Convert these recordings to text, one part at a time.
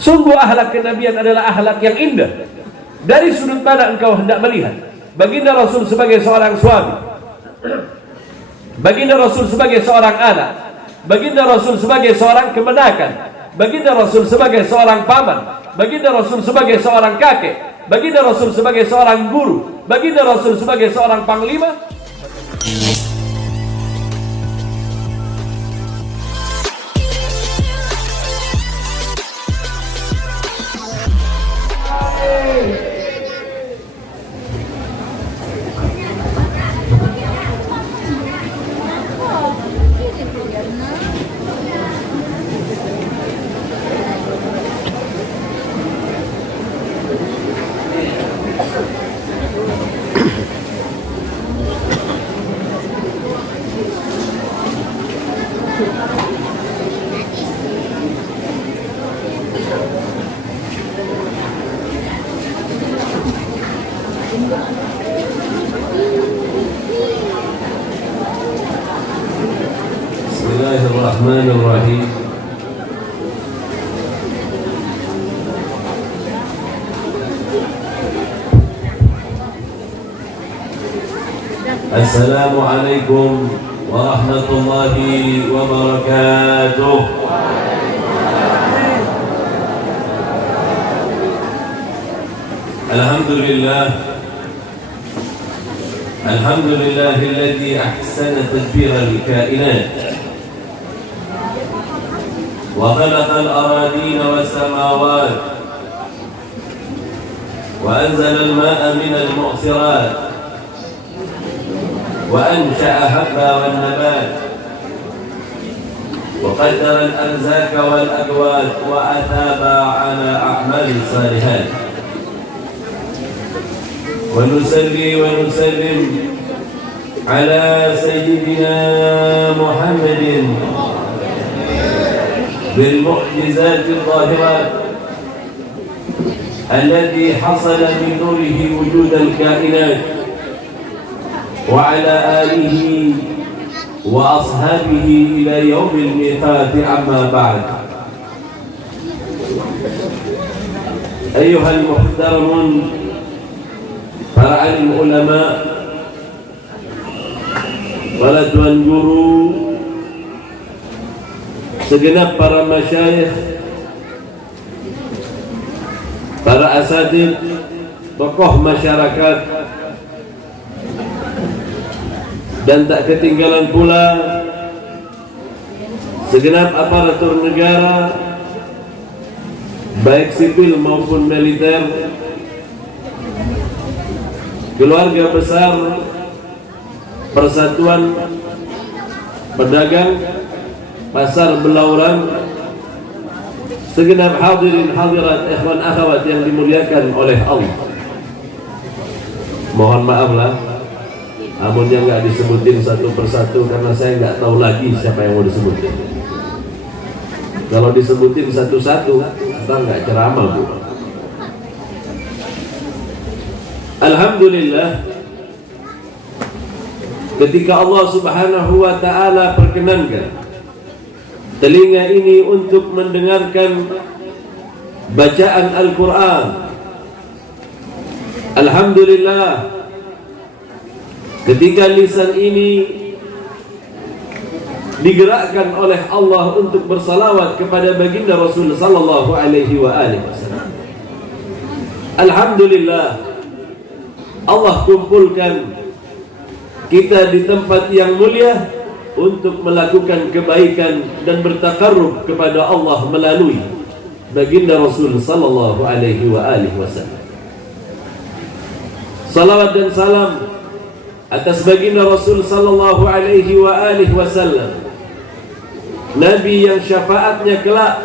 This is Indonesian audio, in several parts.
Sungguh akhlak kenabian adalah akhlak yang indah. Dari sudut mana engkau hendak melihat, baginda Rasul sebagai seorang suami, baginda Rasul sebagai seorang anak, baginda Rasul sebagai seorang kemenakan, baginda Rasul sebagai seorang paman, baginda Rasul sebagai seorang kakek, baginda Rasul sebagai seorang guru, baginda Rasul sebagai seorang panglima. Bismillahirrahmanirrahim. Assalamualaikum warahmatullahi wabarakatuh. Alhamdulillah, alhamdulillahilladzi ahsana tadbira al-kainat wa khalaqa al-aradina was-samawat wa anzala al-ma'a min al-mu'sirat wa ansha'a habba wan-nabat wa qaddara al-arzaka wal-aqwat wa athaba 'ala a'mali salihat. Wa nusalli wa nusallim ala sayyidina Muhammadin bil mu'jizati adh-dhahirat allati hasala min nurihi wujud al-kainat wa ala alihi wa ashabihi ila yaumil miqat, amma ba'd. Ayyuhal muhtaramun, para alim ulama, para tuan guru, segenap para masyayikh, para asatidz, tokoh masyarakat, dan tak ketinggalan pula segenap aparatur negara, baik sipil maupun militer, keluarga besar Persatuan Pedagang Pasar Belauran, segenap hadirin hadirat, ikhwan akhwat yang dimuliakan oleh Allah. Mohon maaf lah, namun yang nggak disebutin satu persatu karena saya nggak tahu lagi siapa yang mau disebutin. Kalau disebutin satu-satu, kita nggak ceramah, Bu. Alhamdulillah, ketika Allah Subhanahu wa ta'ala perkenankan telinga ini untuk mendengarkan bacaan Al-Quran, alhamdulillah, ketika lisan ini digerakkan oleh Allah untuk bersalawat kepada baginda Rasul sallallahu alaihi wa alihi wasallam, alhamdulillah, Allah kumpulkan kita di tempat yang mulia untuk melakukan kebaikan dan bertakarrub kepada Allah melalui baginda Rasul sallallahu alaihi wa alihi wasallam. Salawat dan salam atas baginda Rasul sallallahu alaihi wa alihi wasallam, Nabi yang syafaatnya kelak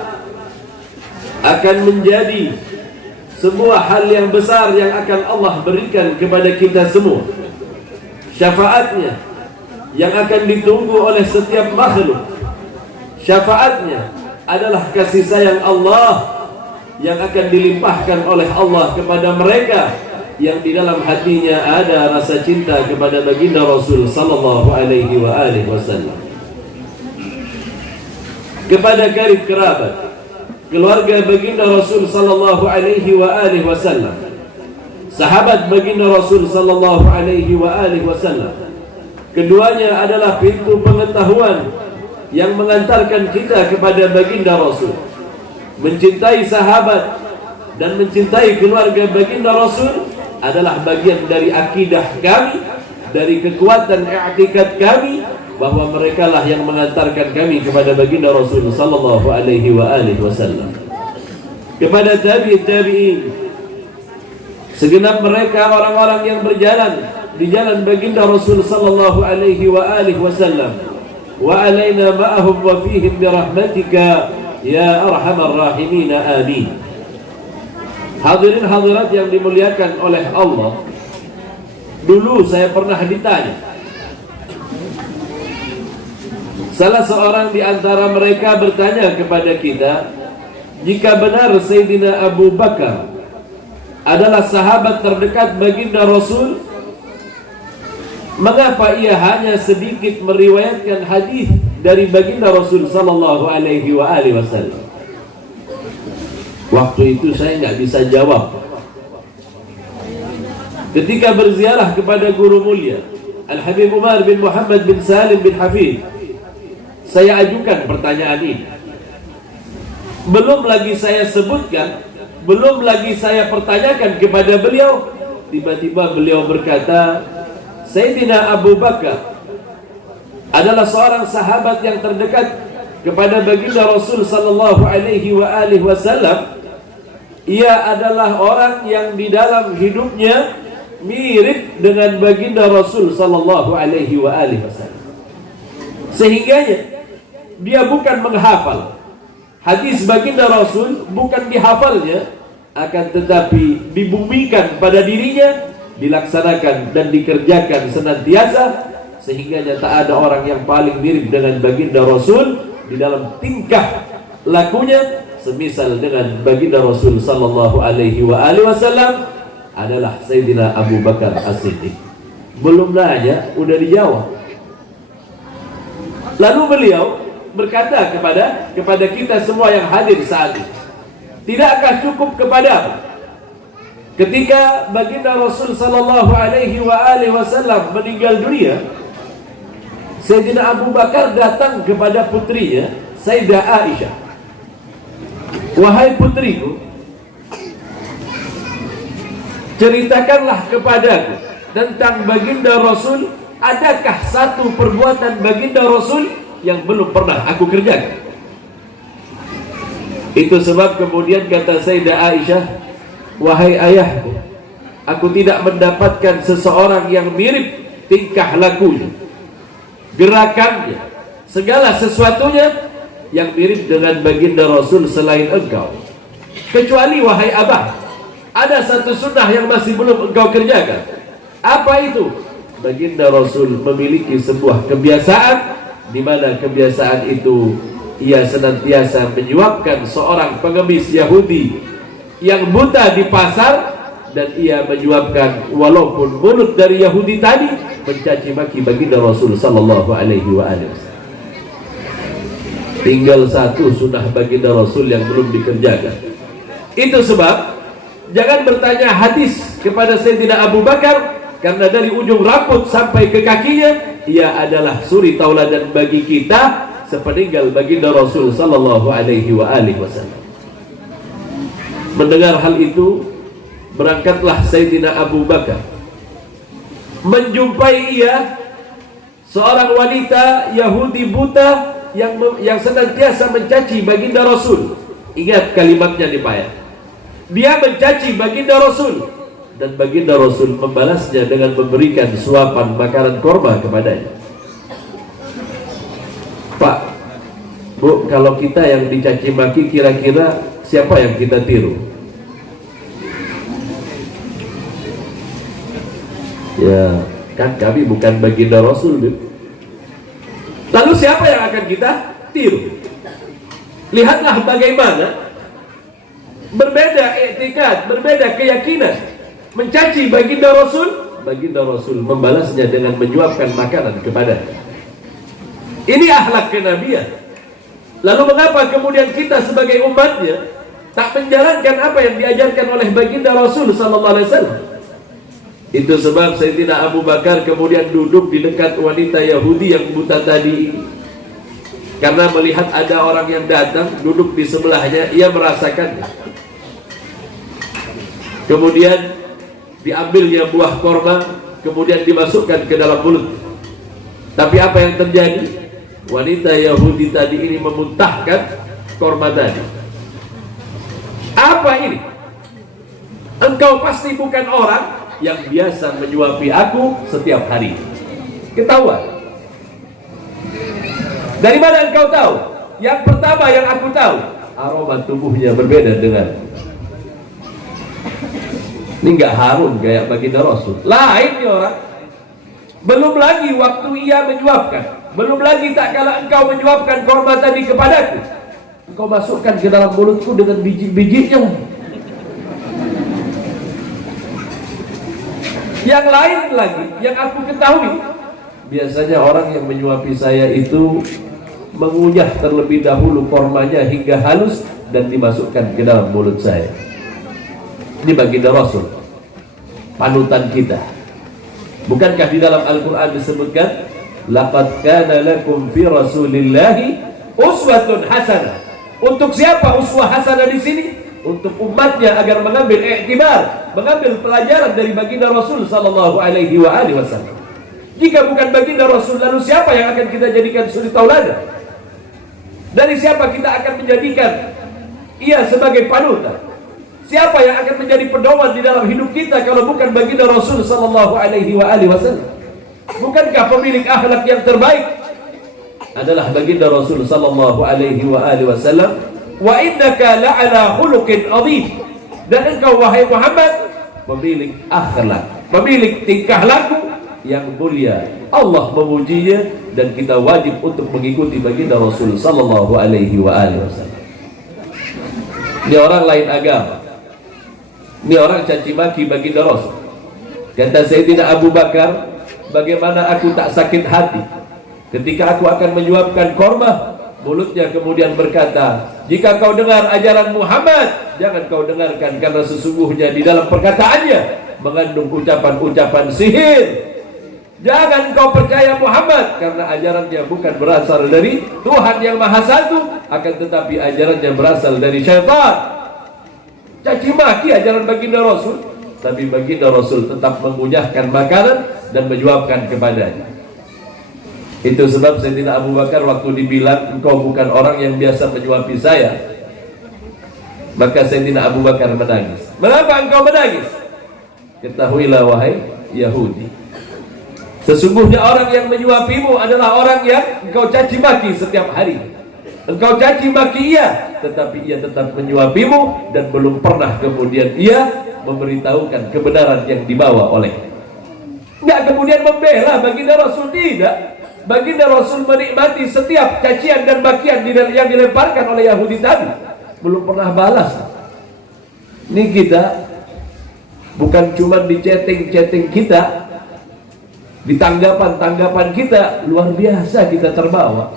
akan menjadi sebuah hal yang besar yang akan Allah berikan kepada kita semua. Syafaatnya yang akan ditunggu oleh setiap makhluk. Syafaatnya adalah kasih sayang Allah yang akan dilimpahkan oleh Allah kepada mereka yang di dalam hatinya ada rasa cinta kepada baginda Rasul sallallahu alaihi wa alihi wasallam. Kepada karib kerabat, keluarga baginda Rasul sallallahu alaihi wasallam, sahabat baginda Rasul sallallahu alaihi wasallam. Keduanya adalah pintu pengetahuan yang mengantarkan kita kepada baginda Rasul. Mencintai sahabat dan mencintai keluarga baginda Rasul adalah bagian dari akidah kami, dari kekuatan i'tikad kami, bahwa mereka lah yang mengantarkan kami kepada baginda Rasul sallallahu alaihi wasallam. Kepada tabi'in, segenap mereka orang-orang yang berjalan di jalan baginda Rasul sallallahu alaihi wasallam, wa alaina ma'ahum wa fihim bi rahmatika ya arhamar rahimin, amin. Hadirin hadirat yang dimuliakan oleh Allah, dulu saya pernah ditanya, salah seorang di antara mereka bertanya kepada kita, jika benar Sayyidina Abu Bakar adalah sahabat terdekat baginda Rasul, mengapa ia hanya sedikit meriwayatkan hadis dari baginda Rasul sallallahu alaihi wasallam? Waktu itu saya nggak bisa jawab. Ketika berziarah kepada guru mulia Al-Habib Umar bin Muhammad bin Salim bin Hafid, saya ajukan pertanyaan ini. Belum lagi saya sebutkan, belum lagi saya pertanyakan kepada beliau, tiba-tiba beliau berkata, Sayyidina Abu Bakar adalah seorang sahabat yang terdekat kepada baginda Rasul sallallahu alaihi wasallam. Ia adalah orang yang di dalam hidupnya mirip dengan baginda Rasul sallallahu alaihi wasallam. Sehingganya dia bukan menghafal hadis baginda Rasul, bukan dihafalnya, akan tetapi dibumikan pada dirinya, dilaksanakan dan dikerjakan senantiasa, sehingga tak ada orang yang paling mirip dengan baginda Rasul di dalam tingkah lakunya semisal dengan baginda Rasul sallallahu alaihi wasallam adalah Sayyidina Abu Bakar As-Siddiq. Belum nanya udah dijawab. Lalu beliau berkata kepada kita semua yang hadir saat ini, tidakkah cukup kepada ketika baginda Rasul sallallahu alaihi wasallam meninggal dunia, Sayyidina Abu Bakar datang kepada putrinya Sayyidah Aisyah, wahai putriku, ceritakanlah kepadaku tentang baginda Rasul, adakah satu perbuatan baginda Rasul yang belum pernah aku kerjakan? Itu sebab kemudian kata Sayyidah Aisyah, wahai ayahku, aku tidak mendapatkan seseorang yang mirip tingkah lakunya, gerakannya, segala sesuatunya yang mirip dengan baginda Rasul selain engkau. Kecuali wahai abah, ada satu sunnah yang masih belum engkau kerjakan. Apa itu? Baginda Rasul memiliki sebuah kebiasaan, di mana kebiasaan itu ia senantiasa menyuapkan seorang pengemis Yahudi yang buta di pasar, dan ia menyuapkan walaupun mulut dari Yahudi tadi mencaci maki baginda Rasul sallallahu alaihi wasallam. Tinggal satu sunnah baginda Rasul yang belum dikerjakan. Itu sebab jangan bertanya hadis kepada Sayyidina Abu Bakar, karena dari ujung rambut sampai ke kakinya ia adalah suri tauladan bagi kita sepeninggal baginda Rasul sallallahu alaihi wasallam. Mendengar hal itu, berangkatlah Sayyidina Abu Bakar, menjumpai ia seorang wanita Yahudi buta yang senantiasa mencaci baginda Rasul. Ingat kalimatnya nih Pak ya, dia mencaci baginda Rasul, dan baginda Rasul membalasnya dengan memberikan suapan makanan korma kepadanya. Pak, Bu, kalau kita yang dicaci maki, kira-kira siapa yang kita tiru? Ya, kan kami bukan baginda Rasul, Bu. Lalu siapa yang akan kita tiru? Lihatlah bagaimana berbeda etikad, berbeda keyakinan, mencaci baginda Rasul. Baginda Rasul membalasnya dengan menyuapkan makanan kepadanya. Ini akhlak kenabian. Lalu mengapa kemudian kita sebagai umatnya tak menjalankan apa yang diajarkan oleh baginda Rasul sallallahu alaihi wasallam? Itu sebab Sayyidina Abu Bakar kemudian duduk di dekat wanita Yahudi yang buta tadi, karena melihat ada orang yang datang duduk di sebelahnya, ia merasakan. Kemudian diambilnya buah korma, kemudian dimasukkan ke dalam mulut. Tapi apa yang terjadi? Wanita Yahudi tadi ini memuntahkan korma tadi. Apa ini? Engkau pasti bukan orang yang biasa menyuapi aku setiap hari. Ketahuan. Dari mana engkau tahu? Yang pertama yang aku tahu, aroma tubuhnya berbeda dengan. Ini nggak harum kayak baginda Rasul. Lain nih orang. Belum lagi waktu ia menyuapkan, belum lagi tak kala engkau menyuapkan korma tadi kepadaku, engkau masukkan ke dalam mulutku dengan biji-bijinya. Yang lain lagi yang aku ketahui, biasanya orang yang menyuapi saya itu mengunyah terlebih dahulu kormanya hingga halus dan dimasukkan ke dalam mulut saya. Ini baginda Rasul, panutan kita. Bukankah di dalam Al-Quran disebutkan, laqad kana lakum fi rasulillahi uswatun hasanah. Untuk siapa uswah hasanah di sini? Untuk umatnya agar mengambil iktibar, mengambil pelajaran dari baginda Rasul sallallahu alaihi wasallam. Jika bukan baginda Rasul, lalu siapa yang akan kita jadikan suri tauladan? Dari siapa kita akan menjadikan ia sebagai panutan? Siapa yang akan menjadi pedoman di dalam hidup kita kalau bukan baginda Rasul sallallahu alaihi wasallam? Bukankah pemilik akhlak yang terbaik adalah baginda Rasul sallallahu alaihi wasallam? Wa innaka la'ala khuluqin 'adzim. Dan engkau wahai Muhammad pemilik akhlak, pemilik tingkah laku yang mulia. Allah memujinya dan kita wajib untuk mengikuti baginda Rasul sallallahu alaihi wasallam. Ini orang lain agama. Ini orang caci maki baginda Rasul. Kata Sayyidina Abu Bakar, bagaimana aku tak sakit hati ketika aku akan menyuapkan korma. Mulutnya kemudian berkata, jika kau dengar ajaran Muhammad, jangan kau dengarkan, karena sesungguhnya di dalam perkataannya mengandung ucapan-ucapan sihir. Jangan kau percaya Muhammad, karena ajarannya bukan berasal dari Tuhan yang Maha Satu, akan tetapi ajarannya berasal dari syaitan. Caci maki ajaran baginda Rasul, tapi baginda Rasul tetap mengunyahkan makanan dan menyuapkan kepadanya. Itu sebab Sayyidina Abu Bakar waktu dibilang engkau bukan orang yang biasa menyuapi saya, maka Sayyidina Abu Bakar menangis. Mengapa engkau menangis? Ketahuilah wahai Yahudi, sesungguhnya orang yang menyuapimu adalah orang yang engkau caci maki setiap hari. Engkau caci maki ia, tetapi ia tetap menyuapimu dan belum pernah kemudian ia memberitahukan kebenaran yang dibawa oleh. Enggak kemudian membela baginda Rasul, tidak. Baginda Rasul menikmati setiap cacian dan makian yang dilemparkan oleh Yahudi tadi, belum pernah balas. Ini kita bukan cuma di chatting kita, di tanggapan kita luar biasa kita terbawa,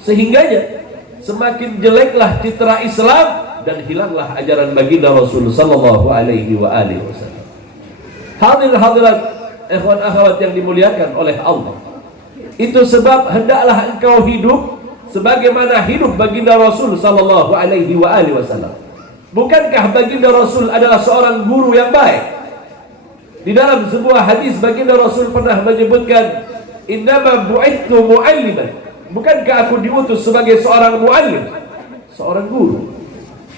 sehingganya semakin jeleklah citra Islam dan hilanglah ajaran baginda Rasul sallallahu alaihi wasallam. Hadirat ikhwan akhwat yang dimuliakan oleh Allah, itu sebab hendaklah engkau hidup sebagaimana hidup baginda Rasul sallallahu alaihi wasallam. Bukankah baginda Rasul adalah seorang guru yang baik? Di dalam sebuah hadis baginda Rasul pernah menyebutkan, innama bu'ithtu mu'alliman. Bukankah aku diutus sebagai seorang mu'allim, seorang guru?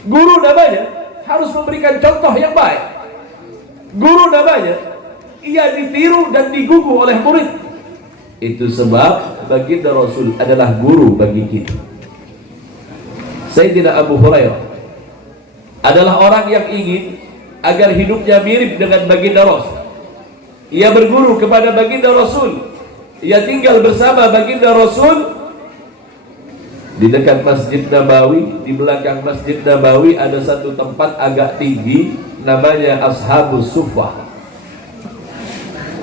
Guru namanya harus memberikan contoh yang baik. Guru namanya ia ditiru dan digugu oleh murid. Itu sebab baginda Rasul adalah guru bagi kita. Sayyidina Abu Hurairah adalah orang yang ingin agar hidupnya mirip dengan baginda Rasul. Ia berguru kepada baginda Rasul, ia tinggal bersama baginda Rasul di dekat Masjid Nabawi. Di belakang Masjid Nabawi ada satu tempat agak tinggi, namanya Ashabus Suffah.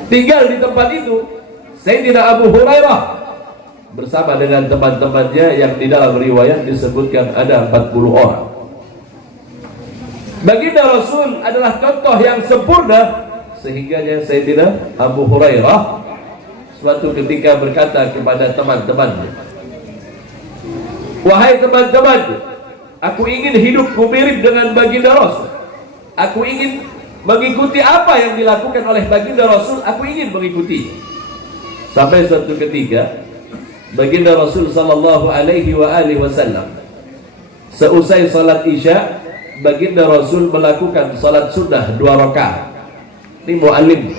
Tinggal di tempat itu Sayyidina Abu Hurairah bersama dengan teman-temannya yang di dalam riwayat disebutkan ada 40 orang. Baginda Rasul adalah contoh yang sempurna, sehingga Sayyidina Abu Hurairah suatu ketika berkata kepada teman-temannya, "Wahai teman-teman, aku ingin hidupku mirip dengan Baginda Rasul. Aku ingin mengikuti apa yang dilakukan oleh Baginda Rasul, aku ingin mengikuti." Sampai suatu ketika Baginda Rasul sallallahu alaihi wasallam seusai salat Isya, Baginda Rasul melakukan salat sunnah 2 rakaat. Ini muallim,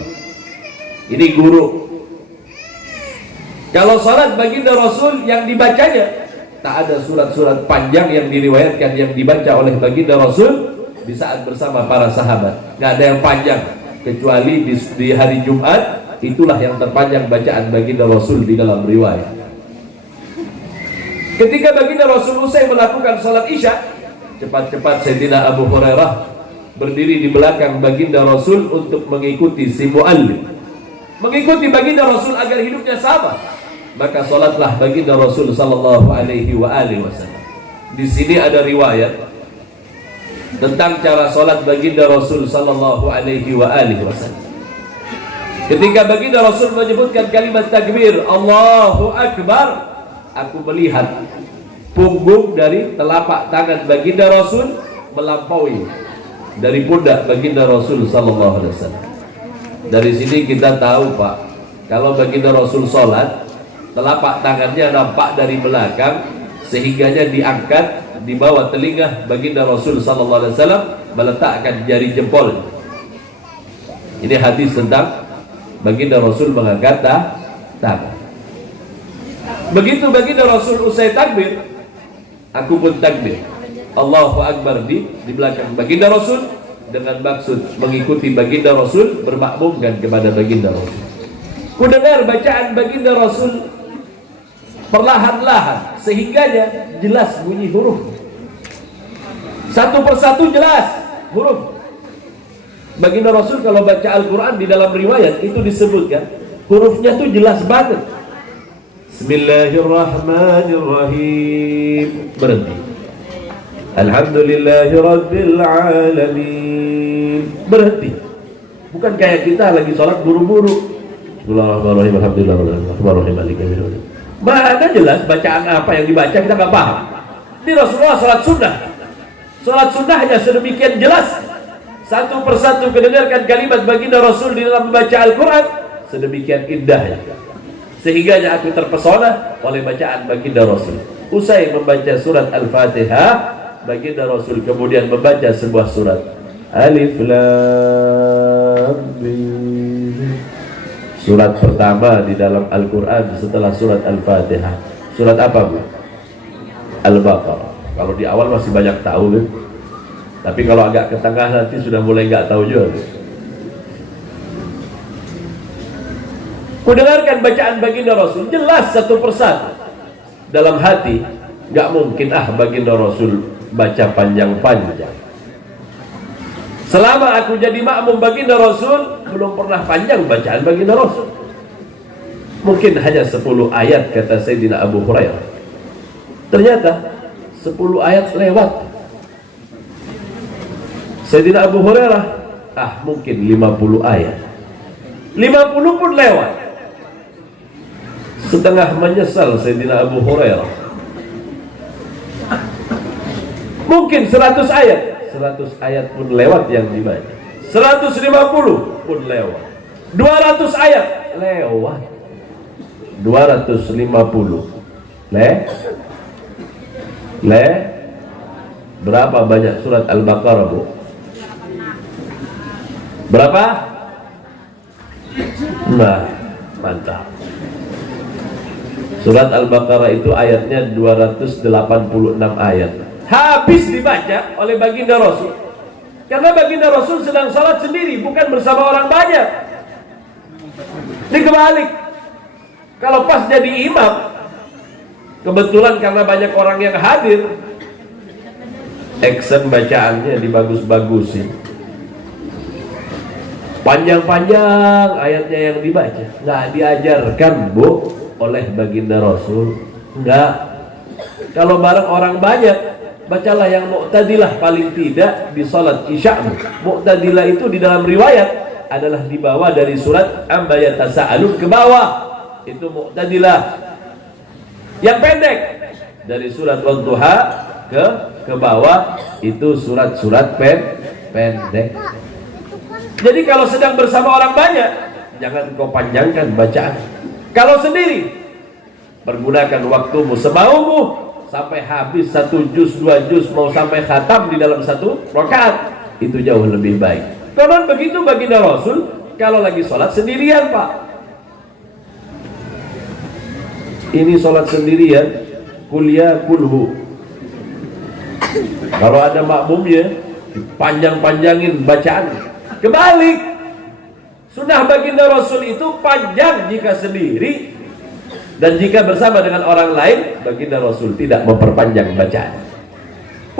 ini guru. Kalau salat Baginda Rasul yang dibacanya tak ada surat-surat panjang yang diriwayatkan yang dibaca oleh Baginda Rasul di saat bersama para sahabat. Nggak ada yang panjang kecuali di hari Jumat, itulah yang terpanjang bacaan Baginda Rasul di dalam riwayat. Ketika Baginda Rasul usai melakukan salat Isya, cepat-cepat Sayyidina Abu Hurairah berdiri di belakang Baginda Rasul untuk mengikuti si muallim, mengikuti Baginda Rasul agar hidupnya sama. Maka salatlah Baginda Rasul sallallahu alaihi wasallam. Di sini ada riwayat tentang cara salat Baginda Rasul sallallahu alaihi wasallam. Ketika Baginda Rasul menyebutkan kalimat takbir, Allahu Akbar, aku melihat punggung dari telapak tangan Baginda Rasul melampaui dari pundak Baginda Rasul sallallahu alaihi wasallam. Dari sini kita tahu, Pak, kalau Baginda Rasul sholat, telapak tangannya nampak dari belakang, sehingganya diangkat di bawah telinga Baginda Rasul sallallahu alaihi wasallam, meletakkan jari jempol. Ini hadis tentang Baginda Rasul mengangkat tangan. Begitu Baginda Rasul usai takbir, aku pun takbir Allahu Akbar di belakang Baginda Rasul, dengan maksud mengikuti Baginda Rasul, bermakmumkan kepada Baginda Rasul. Ku dengar bacaan Baginda Rasul perlahan-lahan, sehingganya jelas bunyi huruf, satu persatu jelas huruf. Baginda Rasul kalau baca Al-Quran di dalam riwayat itu disebutkan hurufnya tuh jelas banget. Bismillahirrahmanirrahim, berhenti. Alhamdulillahi Rabbil Alamin, berhenti. Bukan kayak kita lagi sholat buru-buru. Bismillahirrahmanirrahim, Alhamdulillahirrahmanirrahim. Mana jelas bacaan apa yang dibaca kita nggak paham. Ini Rasulullah sholat sunnah. Sholat sunnahnya sedemikian jelas, satu persatu kedengarkan kalimat Baginda Rasul di dalam membaca Al-Quran sedemikian indahnya, sehingganya aku terpesona oleh bacaan Baginda Rasul. Usai membaca surat Al-Fatihah, Baginda Rasul kemudian membaca sebuah surat, Alif Lam Mim. Surat pertama di dalam Al-Quran setelah surat Al-Fatihah. Surat apa, Bu? Al-Baqarah. Kalau di awal masih banyak tahu, kan? Tapi kalau agak ke tengah nanti sudah mulai nggak tahu juga. Kudengarkan bacaan Baginda Rasul jelas satu persatu dalam hati. Nggak mungkin Baginda Rasul baca panjang-panjang. Selama aku jadi makmum Baginda Rasul, belum pernah panjang bacaan Baginda Rasul. Mungkin hanya 10 ayat, kata Sayyidina Abu Hurairah. Ternyata 10 ayat lewat. Sayyidina Abu Hurairah, mungkin 50 ayat. 50 pun lewat. Setengah menyesal Sayyidina Abu Hurairah. Mungkin 100 ayat. 100 ayat pun lewat yang dibaca. 150 pun lewat. 200 ayat lewat. 250 berapa banyak surat Al-Baqarah, Bu? Berapa? Nah, mantap. Surat Al-Baqarah itu ayatnya 286 ayat. Habis dibaca oleh Baginda Rasul. Karena Baginda Rasul sedang salat sendiri, bukan bersama orang banyak. Ini kebalik. Kalau pas jadi imam, kebetulan karena banyak orang yang hadir, action bacaannya dibagus-bagusin. Panjang-panjang ayatnya yang dibaca. Nggak diajarkan, Bu. oleh baginda Rasul? Enggak. Kalau bareng orang banyak, bacalah yang mu'tadilah paling tidak di salat isya. Mu'tadilah itu di dalam riwayat adalah di bawah dari surat amma yatasaalun ke bawah. Itu mu'tadilah. Yang pendek dari surat Wadduha ke bawah itu surat-surat pendek. Jadi kalau sedang bersama orang banyak, jangan kau panjangkan bacaan. Kalau sendiri, pergunakan waktumu semaumu sampai habis 1 juz, 2 juz, mau sampai khatam di dalam 1 rakaat. Itu jauh lebih baik. Karena begitu baginda Rasul kalau lagi sholat sendirian, Pak. Ini sholat sendirian, kuliah kulhu. Kalau ada makmumnya, panjang-panjangin bacaan. Kebalik, sunnah baginda Rasul itu panjang jika sendiri, dan jika bersama dengan orang lain, baginda Rasul tidak memperpanjang bacaan.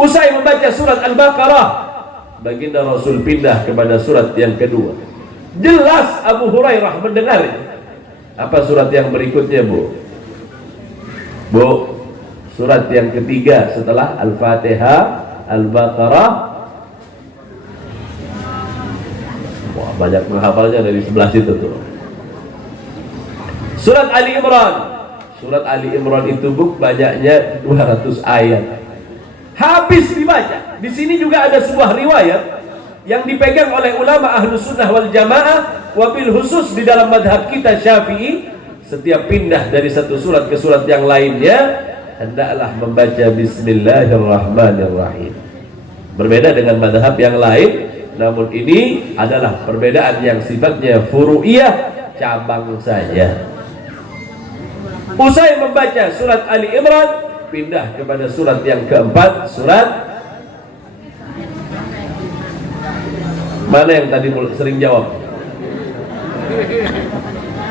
Usai membaca surat Al-Baqarah, baginda Rasul pindah kepada surat yang kedua. Jelas Abu Hurairah mendengar. Apa surat yang berikutnya, Bu? Bu, surat yang ketiga setelah Al-Fatihah, Al-Baqarah. Wah, banyak menghafalnya dari sebelah situ tuh. Surat Ali Imran. Surat Ali Imran itu, Bu, banyaknya 200 ayat. Habis dibaca. Di sini juga ada sebuah riwayat yang dipegang oleh ulama Ahlus Sunnah wal Jamaah, wabil khusus di dalam madhab kita Syafi'i. Setiap pindah dari satu surat ke surat yang lainnya, hendaklah membaca Bismillahirrahmanirrahim. Berbeda dengan madhab yang lain, namun ini adalah perbedaan yang sifatnya furu'iyah, cabang saja. Usai membaca surat Ali Imran, pindah kepada surat yang keempat, surat mana yang tadi sering jawab?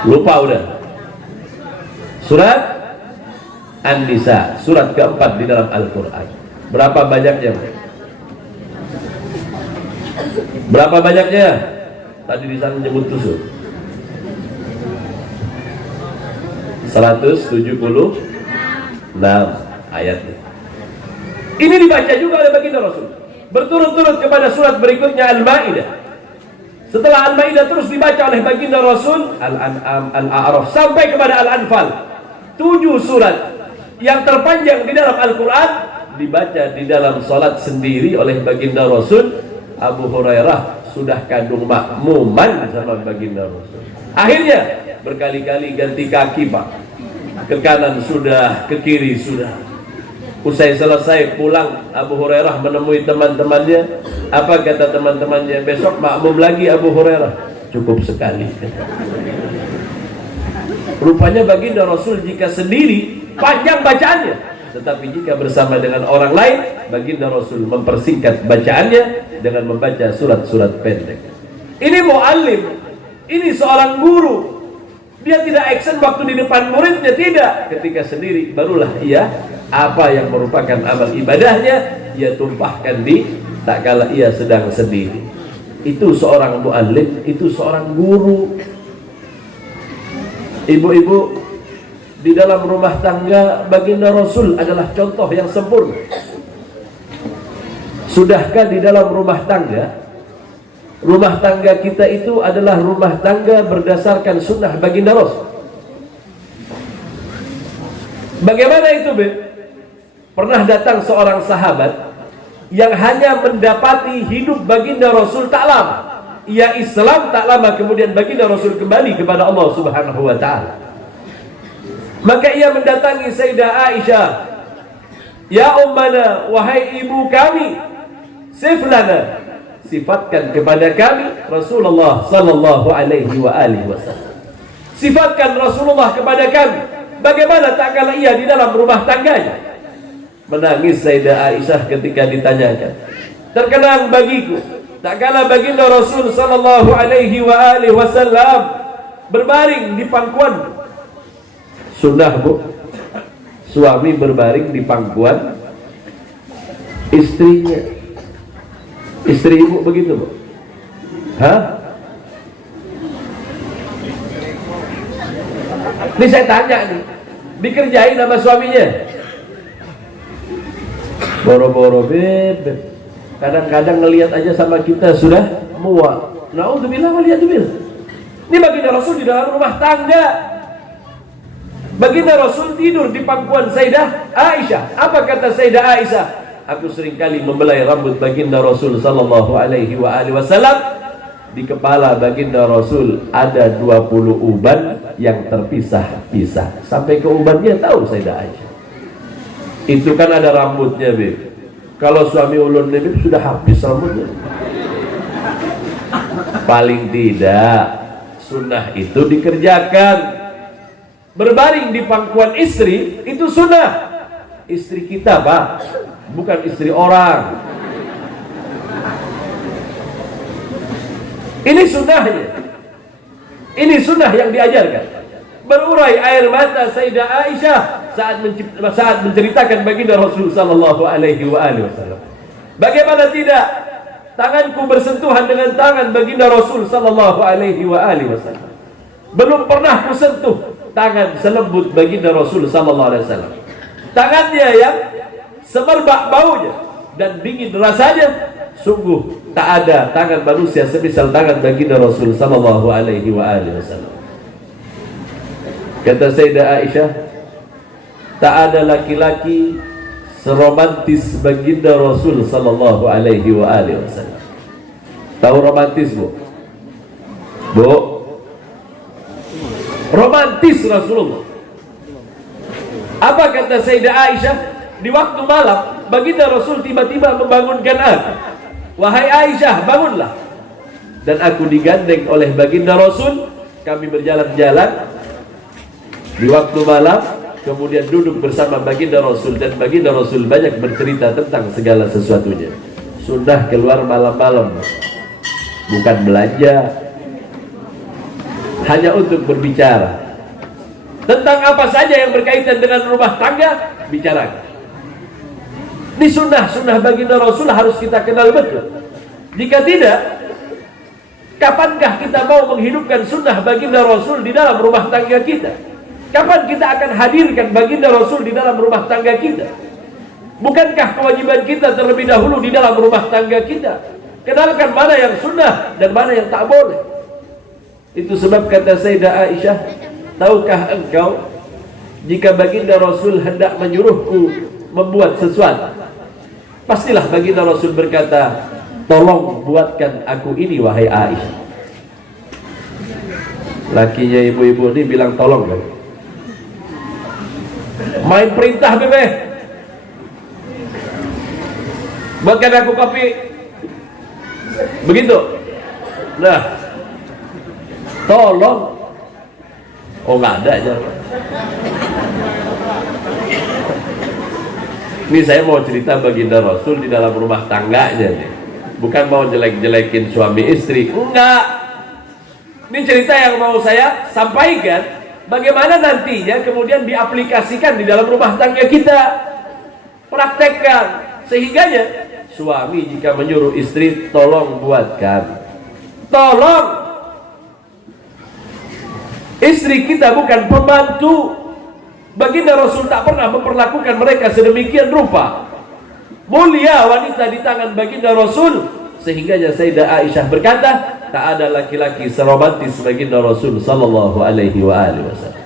Lupa udah. Surat An-Nisa, surat keempat di dalam Al-Quran. Berapa banyaknya? Berapa banyaknya? Tadi di sana nyebut tusuk 176 ayatnya. Ini dibaca juga oleh baginda Rasul berturut-turut kepada surat berikutnya Al-Maidah. Setelah Al-Maidah terus dibaca oleh baginda Rasul Al-An'am, Al-A'raf sampai kepada Al-Anfal. 7 surat yang terpanjang di dalam Al-Quran dibaca di dalam salat sendiri oleh baginda Rasul. Abu Hurairah sudah kadung makmuman sama baginda Rasul. Akhirnya berkali-kali ganti kaki, Pak. Ke kanan sudah, ke kiri sudah. Usai selesai pulang, Abu Hurairah menemui teman-temannya. Apa kata teman-temannya? Besok makmum lagi Abu Hurairah. Cukup sekali. Rupanya baginda Rasul jika sendiri panjang bacaannya, tetapi jika bersama dengan orang lain, baginda Rasul mempersingkat bacaannya dengan membaca surat-surat pendek. Ini muallim, ini seorang guru. Dia tidak action waktu di depan muridnya, tidak. Ketika sendiri barulah ia apa yang merupakan amal ibadahnya ia tumpahkan di tak kala ia sedang sendiri. Itu seorang muallim, itu seorang guru. Ibu-ibu, di dalam rumah tangga baginda Rasul adalah contoh yang sempurna. Sudahkah di dalam rumah tangga kita itu adalah rumah tangga berdasarkan sunnah baginda Rasul? Bagaimana itu, Be? Pernah datang seorang sahabat yang hanya mendapati hidup baginda Rasul tak lama. Ia Islam tak lama, kemudian baginda Rasul kembali kepada Allah Subhanahu wa ta'ala. Maka ia mendatangi Sayyidah Aisyah. Ya ummana, wahai ibu kami, siflana, sifatkan kepada kami Rasulullah sallallahu alaihi wa alihi wasallam. Sifatkan Rasulullah kepada kami. Bagaimana tak kala ia di dalam rumah tangganya? Menangis Sayyidah Aisyah ketika ditanyakan. Terkenang bagiku, tak kala baginda Rasul sallallahu alaihi wa alihi wasallam berbaring di pangkuan. Sunnah, Bu, suami berbaring di pangkuan istrinya. Istri ibu begitu, Bu? Hah? Ini saya tanya nih, dikerjain sama suaminya. Boro-boro beb. Kadang-kadang ngelihat aja sama kita sudah muak. Na'udzubillah waliyadzubillah. Ini baginda Rasul di dalam rumah tangga. Baginda Rasul tidur di pangkuan Sayyidah Aisyah. Apa kata Sayyidah Aisyah? Aku seringkali membelai rambut baginda Rasul sallallahu alaihi wasallam. Di kepala baginda Rasul ada 20 uban yang terpisah-pisah. Sampai ke ubannya tahu Sayyidah Aisyah. Itu kan ada rambutnya, Beb. Kalau suami ulun Beb sudah habis rambutnya. Paling tidak sunnah itu dikerjakan. Berbaring di pangkuan istri itu sunnah. Istri kita, Pak, bukan istri orang. Ini sunnahnya. Ini sunnah yang diajarkan. Berurai air mata Sayyidah Aisyah saat menceritakan baginda Rasul sallallahu alaihi wasallam. Bagaimana tidak? Tanganku bersentuhan dengan tangan baginda Rasul sallallahu alaihi wasallam. Belum pernah kusentuh tangan selembut baginda Rasul sallallahu alaihi wasallam. Tangannya yang semerbak baunya dan dingin rasanya, sungguh tak ada tangan manusia semisal tangan baginda Rasul sallallahu alaihi wasallam. Kata Sayyidah Aisyah, tak ada laki-laki seromantis baginda Rasul sallallahu alaihi wasallam. Tahu romantis, Bu? Bu, romantis Rasulullah. Apa kata Sayyidah Aisyah? Di waktu malam baginda Rasul tiba-tiba membangunkan aku. Wahai Aisyah, bangunlah. Dan aku digandeng oleh baginda Rasul. Kami berjalan-jalan di waktu malam, kemudian duduk bersama baginda Rasul, dan baginda Rasul banyak bercerita tentang segala sesuatunya. Sunnah keluar malam-malam, bukan belanja, hanya untuk berbicara tentang apa saja yang berkaitan dengan rumah tangga. Bicarakan. Ini sunnah baginda Rasul harus kita kenal betul. Jika tidak, kapankah kita mau menghidupkan sunnah baginda Rasul di dalam rumah tangga kita? Kapan kita akan hadirkan baginda Rasul di dalam rumah tangga kita? Bukankah kewajiban kita terlebih dahulu di dalam rumah tangga kita? Kenalkan mana yang sunnah dan mana yang tak boleh. Itu sebab kata Sayyidah Aisyah, tahukah engkau, jika baginda Rasul hendak menyuruhku membuat sesuatu, pastilah baginda Rasul berkata, tolong buatkan aku ini wahai Aisyah. Lakinya ibu-ibu ini bilang tolong kan? Main perintah bebe, buatkan aku kopi, begitu. Nah, tolong. Oh, nggak ada aja. Ini saya mau cerita baginda Rasul di dalam rumah tangganya nih. Bukan mau jelek-jelekin suami istri, enggak. Ini cerita yang mau saya sampaikan. Bagaimana nantinya kemudian diaplikasikan di dalam rumah tangga kita. Praktekkan. Sehingganya suami jika menyuruh istri, tolong buatkan. Tolong. Istri kita bukan pembantu. Baginda Rasul tak pernah memperlakukan mereka sedemikian rupa. Mulia wanita di tangan baginda Rasul. Sehingganya Sayyidah Aisyah berkata, tak ada laki-laki seromantis baginda Rasul sallallahu alaihi wasallam.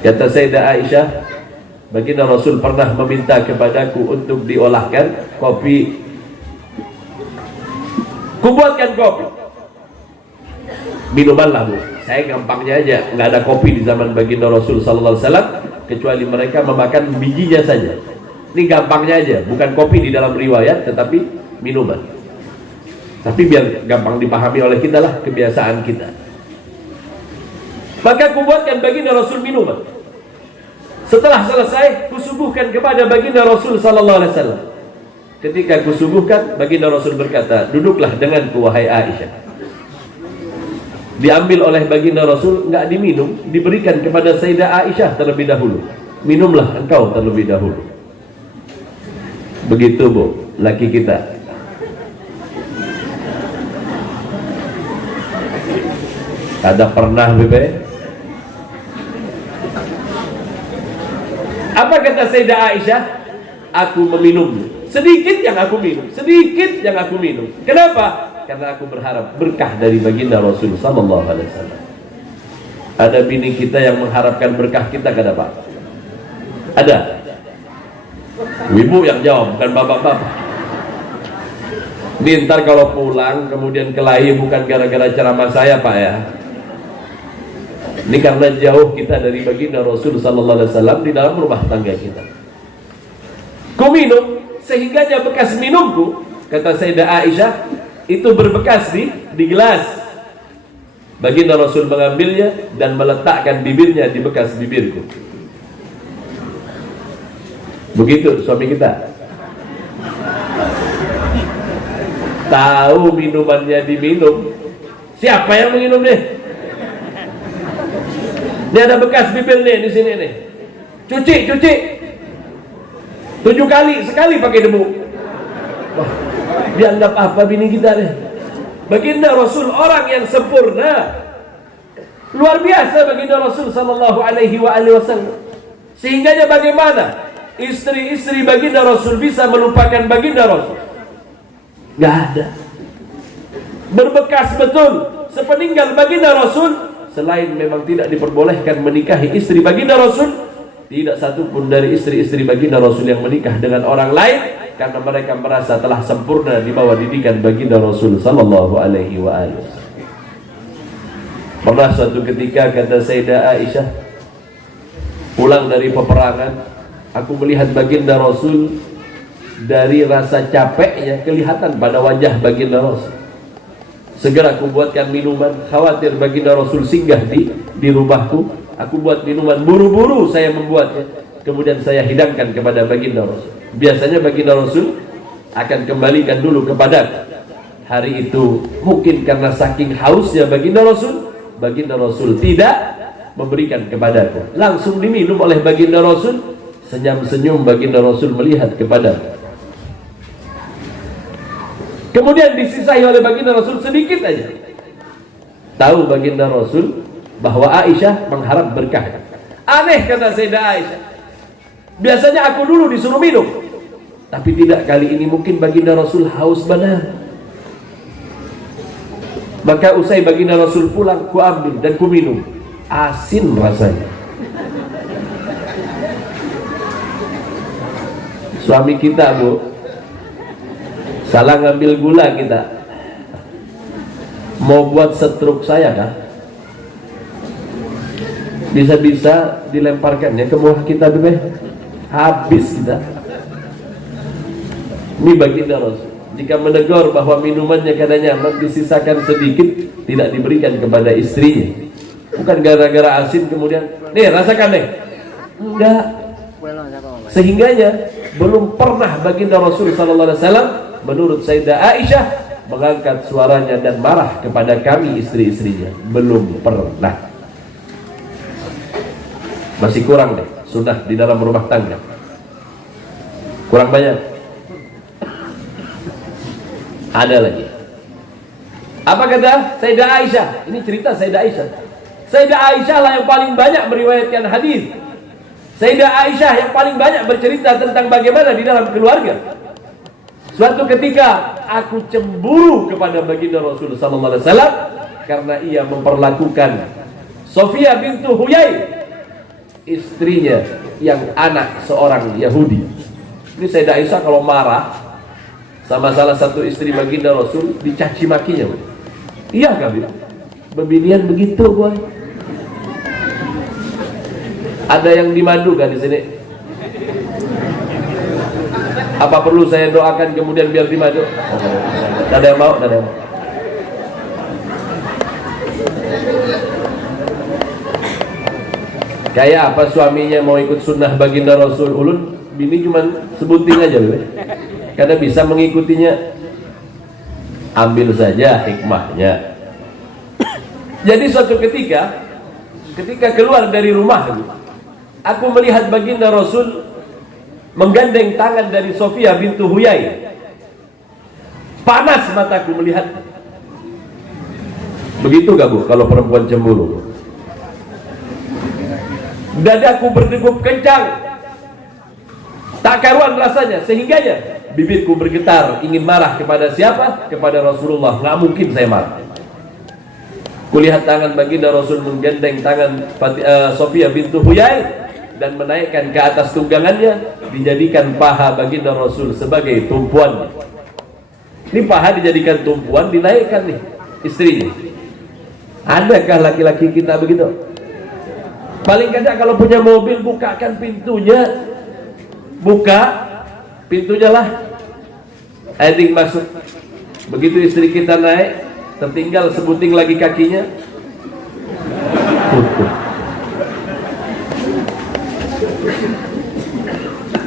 Kata Sayyidah Aisyah, baginda Rasul pernah meminta kepadaku untuk diolahkan kopi. Kubuatkan kopi. Minumanlah, Bu. Saya gampangnya aja, nggak ada kopi di zaman baginda Rasul sallallahu alaihi wasallam kecuali mereka memakan bijinya saja. Ini gampangnya aja, bukan kopi di dalam riwayat, tetapi minuman. Tapi biar gampang dipahami oleh kita lah, kebiasaan kita. Maka kubuatkan baginda Rasul minuman. Setelah selesai, kusuguhkan kepada baginda Rasul sallallahu alaihi wasallam. Ketika kusuguhkan, baginda Rasul berkata, duduklah denganku wahai Aisyah. Diambil oleh baginda Rasul, nggak diminum, diberikan kepada Sayyidah Aisyah terlebih dahulu. Minumlah engkau terlebih dahulu. Begitu, Bu, laki kita. Ada pernah bebe Apa kata Sayyidah Aisyah? Aku meminum. Sedikit yang aku minum, sedikit yang aku minum. Kenapa? Karena aku berharap berkah dari baginda Rasul sallallahu alaihi wasallam. Ada bini kita yang mengharapkan berkah kita, kata Pak? Ada? Ibu yang jawab, bukan bapak-bapak. Ini ntar kalau pulang kemudian kelahi bukan gara-gara ceramah saya, Pak, ya. Ini karena jauh kita dari baginda Rasul sallallahu alaihi wasallam di dalam rumah tangga kita. Ku minum sehingganya bekas minumku, kata Sayyidah Aisyah, itu berbekas di gelas. Baginda Rasul mengambilnya dan meletakkan bibirnya di bekas bibirku. Begitu suami kita. Tahu minumannya diminum. Siapa yang minum nih? Ini ada bekas bibir nih di sini nih. Cuci. 7 kali, sekali pakai debu. Wah, dianggap apa bini kita nih? Baginda Rasul orang yang sempurna, luar biasa baginda Rasul sallallahu alaihi wasallam. Sehingganya bagaimana istri-istri baginda Rasul bisa melupakan baginda Rasul? Gak ada. Berbekas betul. Sepeninggal baginda Rasul, selain memang tidak diperbolehkan menikahi istri baginda Rasul, tidak satu pun dari istri-istri baginda Rasul yang menikah dengan orang lain, karena mereka merasa telah sempurna di bawah didikan baginda Rasul sallallahu alaihi wasallam. Pernah suatu ketika, kata Sayyidah Aisyah, pulang dari peperangan, aku melihat baginda Rasul, dari rasa capeknya kelihatan pada wajah baginda Rasul. Segera aku buatkan minuman, khawatir baginda Rasul singgah di rumahku. Aku buat minuman, buru-buru saya membuatnya. Kemudian saya hidangkan kepada baginda Rasul. Biasanya baginda Rasul akan kembalikan dulu kepada hari itu. Mungkin karena saking hausnya baginda Rasul tidak memberikan kepadaku. Langsung diminum oleh baginda Rasul. Senyum-senyum baginda Rasul melihat kepada. Kemudian disisai oleh baginda Rasul sedikit aja. Tahu baginda Rasul bahwa Aisyah mengharap berkah. Aneh, kata Sayyidah Aisyah. Biasanya aku dulu disuruh minum, tapi tidak, kali ini mungkin baginda Rasul haus benar. Maka usai baginda Rasul pulang, ku ambil dan ku minum. Asin rasanya. Suami kita, Bu, salah ngambil gula kita. Mau buat setruk saya kan? Bisa-bisa dilemparkannya ke muka kita dulu, habis kita. Ini baginda Rasul. Jika menegur bahwa minumannya kadang nyaman, disisakan sedikit, tidak diberikan kepada istrinya. Bukan gara-gara asin kemudian, nih rasakan nih. Enggak. Sehingganya belum pernah baginda Rasul sallallahu alaihi wasallam menurut Sayyidah Aisyah mengangkat suaranya dan marah kepada kami istri-istrinya. Belum pernah. Masih kurang deh sunnah di dalam rumah tangga, kurang banyak. Ada lagi. Apa kata Sayyidah Aisyah? Ini cerita Sayyidah Aisyah. Sayyidah Aisyah lah yang paling banyak meriwayatkan hadis. Sayyidah Aisyah yang paling banyak bercerita tentang bagaimana di dalam keluarga. Suatu ketika aku cemburu kepada baginda Rasul sallallahu alaihi wasallam karena ia memperlakukan Sofia bintu Huyai, istrinya yang anak seorang Yahudi. Ini Sayyidah Aisyah kalau marah sama salah satu istri baginda Rasul, dicaci makinya. Iya gak, bebinian begitu, boy. Ada yang dimadu kan di sini? Apa perlu saya doakan kemudian biar dimadu? Oh, ada yang mau? Ada yang mau? Kayak apa suaminya mau ikut sunnah baginda Rasul, ulun bini cuman sebuting aja, karena bisa mengikutinya. Ambil saja hikmahnya. Jadi suatu ketika keluar dari rumah, aku melihat baginda Rasul menggandeng tangan dari Sofia bintu Huyai. Panas mataku melihat. Begitu gak, Bu, kalau perempuan cemburu? Dadaku berdegup kencang. Tak karuan rasanya, sehingganya bibirku bergetar ingin marah kepada siapa? Kepada Rasulullah. Nggak mungkin saya marah. Kulihat tangan baginda Rasul menggandeng tangan Sofia bintu Huyai dan menaikkan ke atas tunggangannya, dijadikan paha baginda Rasul sebagai tumpuan. Ini paha dijadikan tumpuan, dinaikkan nih istrinya. Adakah laki-laki kita begitu? Paling kadang kalau punya mobil, bukakan pintunya. Buka pintunya lah, adik masuk. Begitu istri kita naik, tertinggal sebuting lagi kakinya, tutup.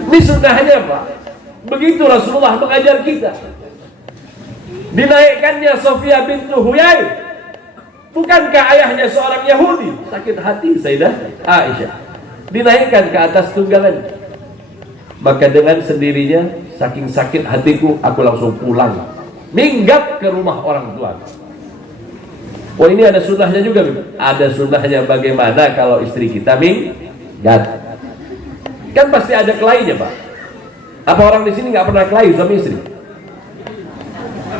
Ini sunnahnya Pak. Begitu Rasulullah mengajar kita. Dinaikkannya Sofia bintu Huyai. Bukankah ayahnya seorang Yahudi? Sakit hati Sayyidah Aisyah. Dinaikkan ke atas tunggangan. Maka dengan sendirinya, saking sakit hatiku, aku langsung pulang, minggat ke rumah orang tua. Oh, ini ada sunnahnya juga. Ada sunnahnya bagaimana kalau istri kita minggat. Kan pasti ada kelainya Pak. Apa orang di sini nggak pernah kelahi sama istri?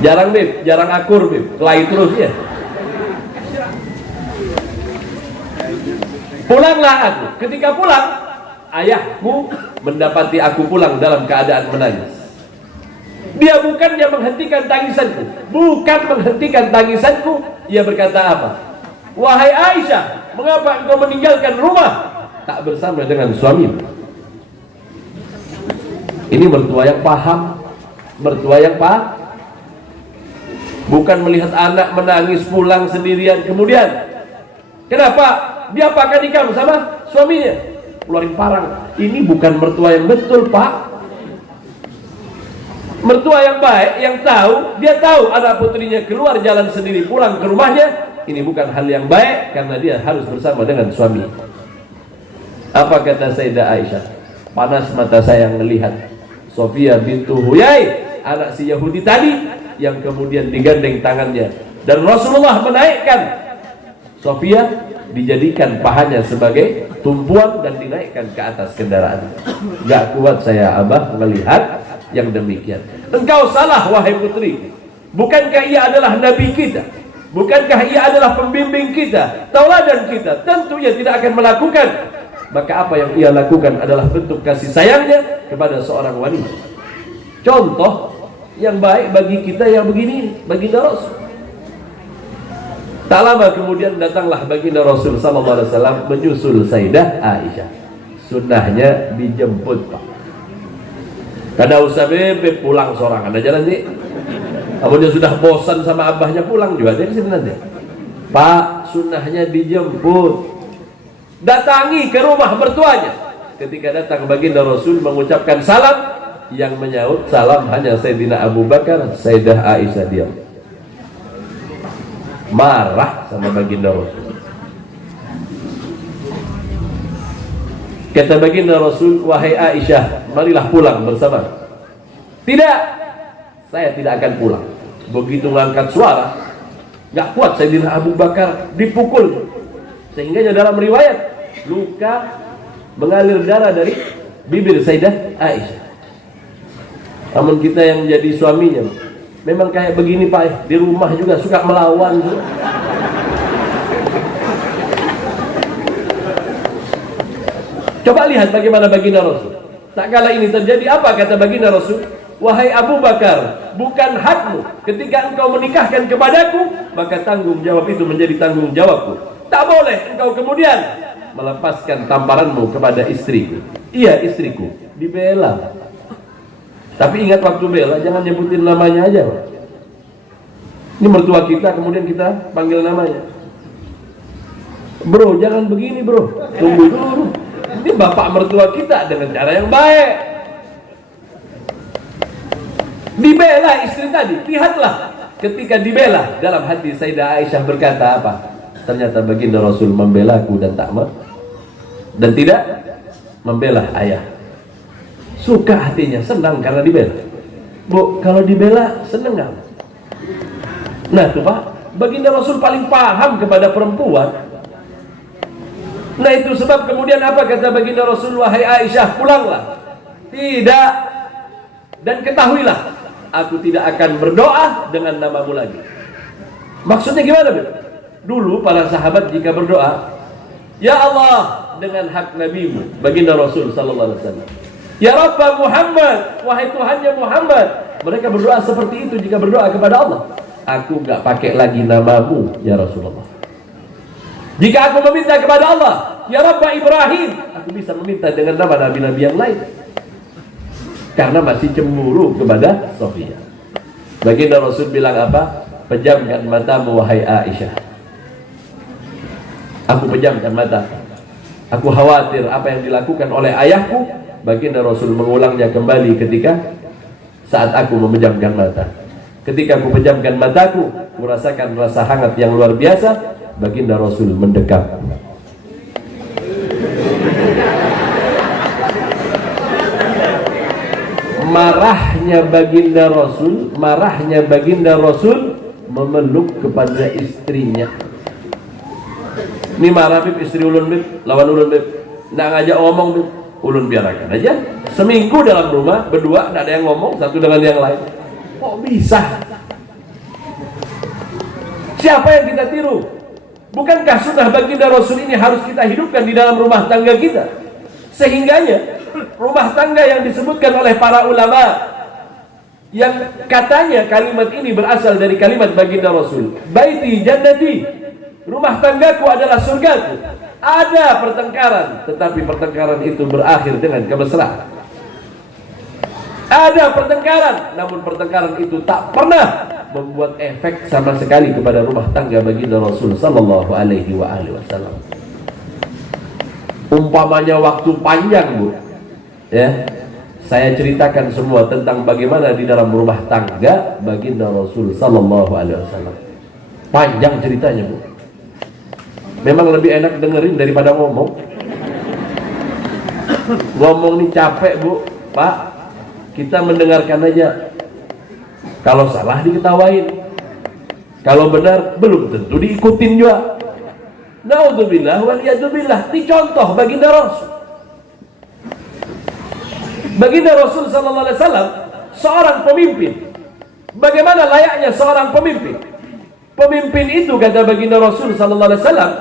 Jarang Bib, jarang akur Bib, kelahi terus ya. Pulanglah aku. Ketika pulang, ayahku mendapati aku pulang dalam keadaan menangis. Dia bukannya menghentikan tangisanku, bukan menghentikan tangisanku. Ia berkata apa? Wahai Aisyah, mengapa engkau meninggalkan rumah tak bersama dengan suami? Ini mertua yang paham, mertua yang paham. Bukan melihat anak menangis pulang sendirian kemudian, kenapa dia pakai nikah sama suaminya? Keluarin parang. Ini bukan mertua yang betul Pak. Mertua yang baik, yang tahu, dia tahu anak putrinya keluar jalan sendiri pulang ke rumahnya, ini bukan hal yang baik karena dia harus bersama dengan suami. Apa kata Sayyidah Aisyah? Panas mata saya melihat Sofia bintu Huyai, anak si Yahudi tadi, yang kemudian digandeng tangannya, dan Rasulullah menaikkan Sofia, dijadikan pahanya sebagai tumpuan dan dinaikkan ke atas kendaraan. Gak kuat saya Abah melihat yang demikian. Engkau salah wahai putri. Bukankah ia adalah nabi kita? Bukankah ia adalah pembimbing kita, tauladan kita? Tentu ia tidak akan melakukan. Maka apa yang ia lakukan adalah bentuk kasih sayangnya kepada seorang wanita. Contoh yang baik bagi kita yang begini, baginda Rasul. Tak lama kemudian datanglah baginda Rasul sallallahu alaihi wasallam menyusul Sayyidah Aisyah. Sunnahnya dijemput Pak. Kada usah bebe pulang sorangan aja nanti. Kalau dia sudah bosan sama abahnya pulang juga dia kesini nanti. Pak, sunnahnya dijemput. Datangi ke rumah mertuanya. Ketika datang baginda Rasul mengucapkan salam, yang menyaut salam hanya Sayyidina Abu Bakar, Sayyidah Aisyah diam. Marah sama baginda Rasul. Kata baginda Rasul, wahai Aisyah, marilah pulang bersama. Tidak, saya tidak akan pulang. Begitu mengangkat suara, gak kuat Sayyidina Abu Bakar dipukul, sehingga dalam riwayat luka mengalir darah dari bibir Sayyidah Aisyah. Namun kita yang menjadi suaminya memang kayak begini Pak, di rumah juga suka melawan. Coba lihat bagaimana baginda Rasul. Tak kala ini terjadi, apa kata baginda Rasul? Wahai Abu Bakar, bukan hakmu ketika engkau menikahkan kepadaku, maka tanggung jawab itu menjadi tanggung jawabku. Tak boleh engkau kemudian melepaskan tamparanmu kepada istriku. Iya, istriku. Dibela. Tapi ingat waktu bela, jangan nyebutin namanya aja Pak. Ini mertua kita, kemudian kita panggil namanya. Bro, jangan begini bro, tunggu dulu. Ini bapak mertua kita dengan cara yang baik. Dibela istri tadi, lihatlah ketika dibela, dalam hati Sayyidah Aisyah berkata apa? Ternyata baginda Rasul membelaku dan dan tidak membela ayah. Suka hatinya, senang karena dibela. Bu, kalau dibela senang nggak? Nah tuh Pak, baginda Rasul paling paham kepada perempuan. Nah itu sebab kemudian apa kata baginda Rasul, wahai Aisyah, pulanglah. Tidak. Dan ketahuilah, aku tidak akan berdoa dengan namamu lagi. Maksudnya gimana, Beb? Dulu para sahabat jika berdoa, ya Allah, dengan hak nabimu, baginda Rasul sallallahu alaihi wasallam. Ya Rabb Muhammad, wahai Tuhannya Muhammad. Mereka berdoa seperti itu jika berdoa kepada Allah. Aku enggak pakai lagi namamu, ya Rasulullah. Jika aku meminta kepada Allah, ya Rabb Ibrahim, aku bisa meminta dengan nama nabi-nabi yang lain. Karena masih cemburu kepada Sofia. Baginda Rasul bilang apa? Pejamkan matamu wahai Aisyah. Aku pejamkan mata. Aku khawatir apa yang dilakukan oleh ayahku. Baginda Rasul mengulangnya kembali ketika saat aku memejamkan mata. Ketika aku pejamkan mataku, merasakan rasa hangat yang luar biasa. Baginda Rasul mendekat. Marahnya baginda Rasul memeluk kepada istrinya. Ini marah Bib, istri ulun Bib, lawan ulun Bib. Nggak ngajak ngomong Bib, ulun biarkan aja. Seminggu dalam rumah berdua, nggak ada yang ngomong satu dengan yang lain. Kok bisa? Siapa yang kita tiru? Bukankah sunnah baginda Rasul ini harus kita hidupkan di dalam rumah tangga kita? Sehingganya rumah tangga yang disebutkan oleh para ulama, yang katanya kalimat ini berasal dari kalimat baginda Rasul, baiti jannati, rumah tanggaku adalah surgaku. Ada pertengkaran, tetapi pertengkaran itu berakhir dengan kemesraan. Ada pertengkaran, namun pertengkaran itu tak pernah membuat efek sama sekali kepada rumah tangga baginda Rasul sallallahu alaihi wasallam. Umpamanya waktu panjang, Bu, ya, saya ceritakan semua tentang bagaimana di dalam rumah tangga baginda Rasul sallallahu alaihi wasallam. Panjang ceritanya, Bu. Memang lebih enak dengerin daripada ngomong. Ngomong nih capek, Bu. Pak, kita mendengarkan aja. Kalau salah diketawain, kalau benar belum tentu diikutin juga. Naudzubillah waliyadzubillah. Ini contoh baginda Rasul. Baginda Rasul sallallahu alaihi wasallam seorang pemimpin. Bagaimana layaknya seorang pemimpin? Pemimpin itu, kata baginda Rasul sallallahu alaihi wasallam,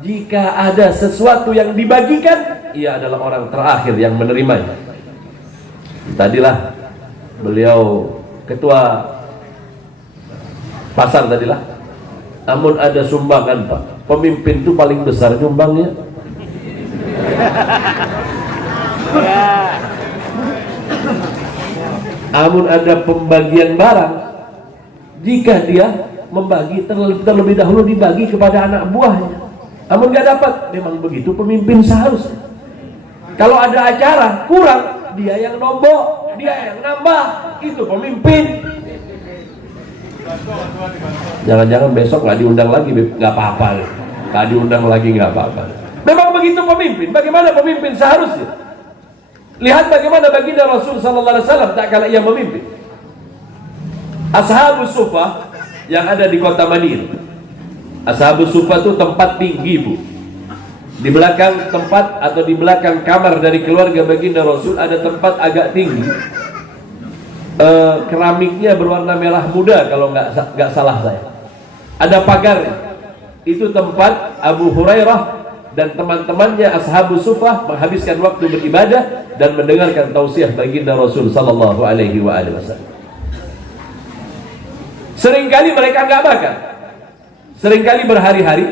jika ada sesuatu yang dibagikan, ia adalah orang terakhir yang menerimanya. Tadilah beliau ketua pasar tadilah. Namun ada sumbangan, Pak. Pemimpin itu paling besar nyumbangnya. Namun ada pembagian barang, jika dia membagi terlebih dahulu dibagi kepada anak buahnya. Namun gak dapat. Memang begitu pemimpin seharusnya. Kalau ada acara kurang, dia yang nombok, dia yang nambah. Itu pemimpin. Jangan-jangan besok nggak diundang lagi, nggak apa-apa. Nggak diundang lagi nggak apa-apa. Memang begitu pemimpin. Bagaimana pemimpin seharusnya? Lihat bagaimana baginda Rasul sallallahu alaihi wasallam tak kala ia memimpin. Ashabus Suffah yang ada di kota Madinah. Ashabus Suffah itu tempat tinggi, Bu. Di belakang tempat atau di belakang kamar dari keluarga baginda Rasul ada tempat agak tinggi. Keramiknya berwarna merah muda kalau nggak salah saya. Ada pagar. Itu tempat Abu Hurairah dan teman-temannya Ashabus Suffah menghabiskan waktu beribadah dan mendengarkan tausiah baginda Rasul sallallahu alaihi wasallam. Seringkali mereka nggak makan. Seringkali berhari-hari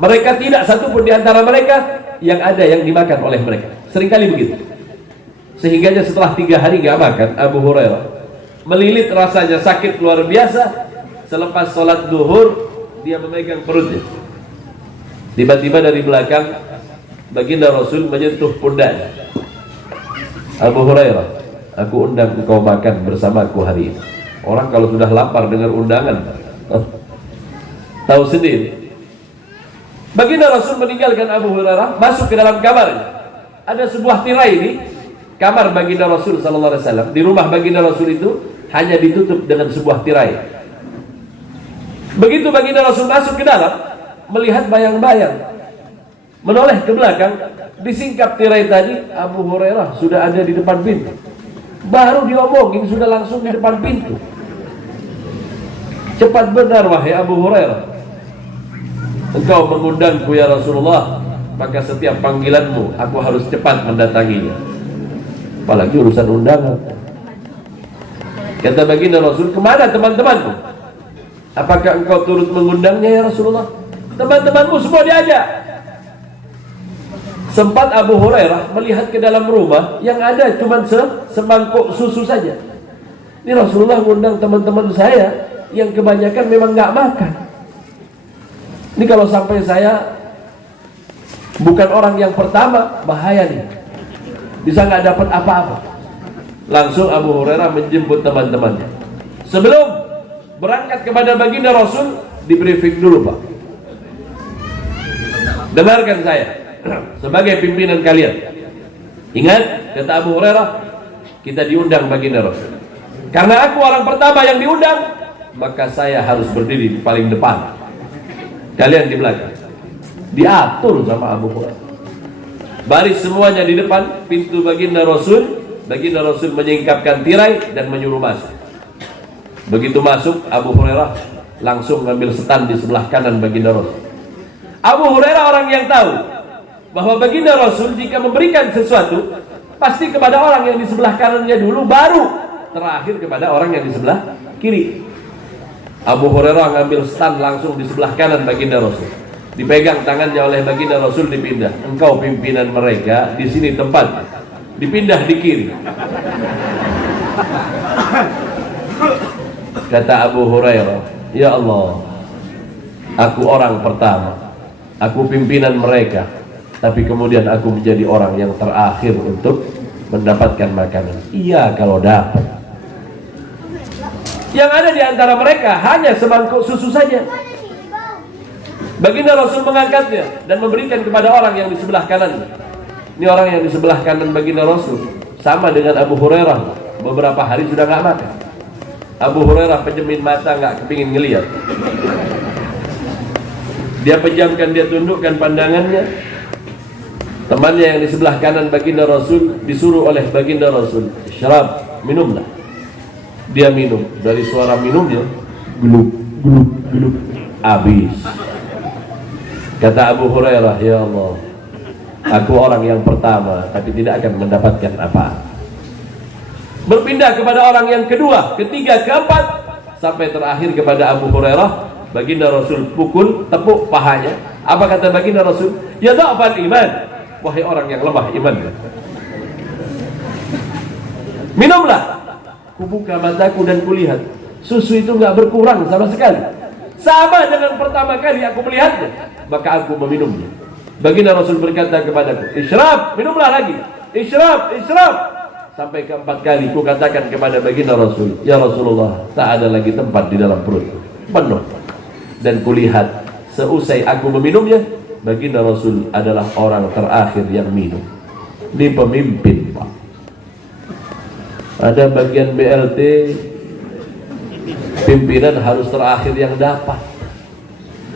mereka tidak satupun di antara mereka yang ada yang dimakan oleh mereka. Seringkali begitu. Sehingga setelah 3 hari gak makan, Abu Hurairah melilit, rasanya sakit luar biasa. Selepas sholat duhur, dia memegang perutnya. Tiba-tiba dari belakang baginda Rasul menyentuh pundaknya. Abu Hurairah, aku undang engkau makan bersamaku hari ini. Orang kalau sudah lapar dengar undangan, tahu sendiri. Baginda Rasul meninggalkan Abu Hurairah, masuk ke dalam kamarnya. Ada sebuah tirai ini, kamar baginda Rasul sallallahu alaihi wasallam. Di rumah baginda Rasul itu hanya ditutup dengan sebuah tirai. Begitu baginda Rasul masuk ke dalam, melihat bayang-bayang. menoleh ke belakang, disingkap tirai tadi. Abu Hurairah sudah ada di depan pintu. Baru diomongin sudah langsung di depan pintu. Cepat benar wahai Abu Hurairah, engkau mengundangku ya Rasulullah, maka setiap panggilanmu aku harus cepat mendatanginya. Apalagi urusan undangan. Kata baginda Rasul, kemana teman-temanmu? Apakah engkau turut mengundangnya ya Rasulullah? Teman-temanmu semua diajak. Sempat Abu Hurairah melihat ke dalam rumah, yang ada cuma semangkuk susu saja. Ini Rasulullah mengundang teman-teman saya yang kebanyakan memang nggak makan. Ini kalau sampai saya bukan orang yang pertama, bahaya nih, bisa nggak dapat apa-apa. Langsung Abu Hurairah menjemput teman-temannya. Sebelum berangkat kepada baginda Rasul, di briefing dulu Pak. Dengarkan saya sebagai pimpinan kalian. Ingat, kata Abu Hurairah, kita diundang baginda Rasul. Karena aku orang pertama yang diundang, maka saya harus berdiri di paling depan, kalian di belakang. Diatur sama Abu Hurairah. Baris semuanya di depan pintu baginda Rasul. Baginda Rasul menyingkapkan tirai dan menyuruh masuk. Begitu masuk, Abu Hurairah langsung ngambil setan di sebelah kanan baginda Rasul. Abu Hurairah orang yang tahu bahwa baginda Rasul jika memberikan sesuatu pasti kepada orang yang di sebelah kanannya dulu, baru terakhir kepada orang yang di sebelah kiri. Abu Hurairah ngambil stand langsung di sebelah kanan baginda Rasul. Dipegang tangannya oleh baginda Rasul, dipindah. Engkau pimpinan mereka, di sini tempat. Dipindah di kiri. Kata Abu Hurairah, ya Allah, aku orang pertama, aku pimpinan mereka, tapi kemudian aku menjadi orang yang terakhir untuk mendapatkan makanan. Iya kalau dapat. Yang ada di antara mereka hanya semangkuk susu saja. Baginda Rasul mengangkatnya dan memberikan kepada orang yang di sebelah kanan. Ini orang yang di sebelah kanan baginda Rasul sama dengan Abu Hurairah, beberapa hari sudah nggak makan. Abu Hurairah penjemin mata, nggak kepingin ngelihat. Dia pejamkan, dia tundukkan pandangannya. Temannya yang di sebelah kanan baginda Rasul disuruh oleh baginda Rasul, "Syarab, minumlah." Dia minum. Dari suara minumnya, gluk gluk gluk, habis. Kata Abu Hurairah, ya Allah, aku orang yang pertama, tapi tidak akan mendapatkan apa. Berpindah kepada orang yang kedua, ketiga, keempat, sampai terakhir kepada Abu Hurairah. Baginda Rasul pukul, tepuk pahanya. Apa kata baginda Rasul? Ya dha'fal iman, wahai orang yang lemah iman. Minumlah. Kubuka mataku dan kulihat susu itu nggak berkurang sama sekali, sama dengan pertama kali aku melihatnya, maka aku meminumnya. Baginda Rasul berkata kepadaku, "Isyrab, minumlah lagi. Isyrab, isyrab." Sampai keempat kali ku katakan kepada baginda Rasul, "Ya Rasulullah, tak ada lagi tempat di dalam perut, penuh." Dan kulihat seusai aku meminumnya, baginda Rasul adalah orang terakhir yang minum. Ini pemimpin, Pak. Ada bagian BLT, pimpinan harus terakhir yang dapat.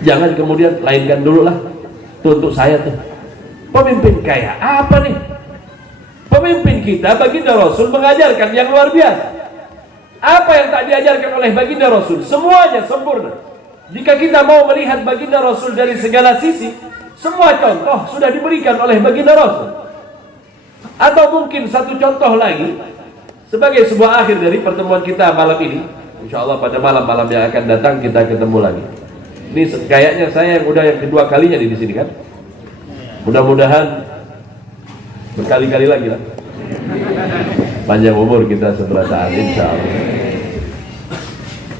Jangan kemudian lainkan dulu lah. Itu untuk saya tuh. Pemimpin kayak apa nih? Pemimpin kita baginda Rasul mengajarkan yang luar biasa. Apa yang tak diajarkan oleh baginda Rasul? Semuanya sempurna. Jika kita mau melihat baginda Rasul dari segala sisi, semua contoh sudah diberikan oleh baginda Rasul. Atau mungkin satu contoh lagi sebagai sebuah akhir dari pertemuan kita malam ini. Insya Allah pada malam-malam yang akan datang kita ketemu lagi. Ini kayaknya saya yang udah yang kedua kalinya di sini kan. Mudah-mudahan berkali-kali lagi lah. Panjang umur kita sebelah saat insya Allah.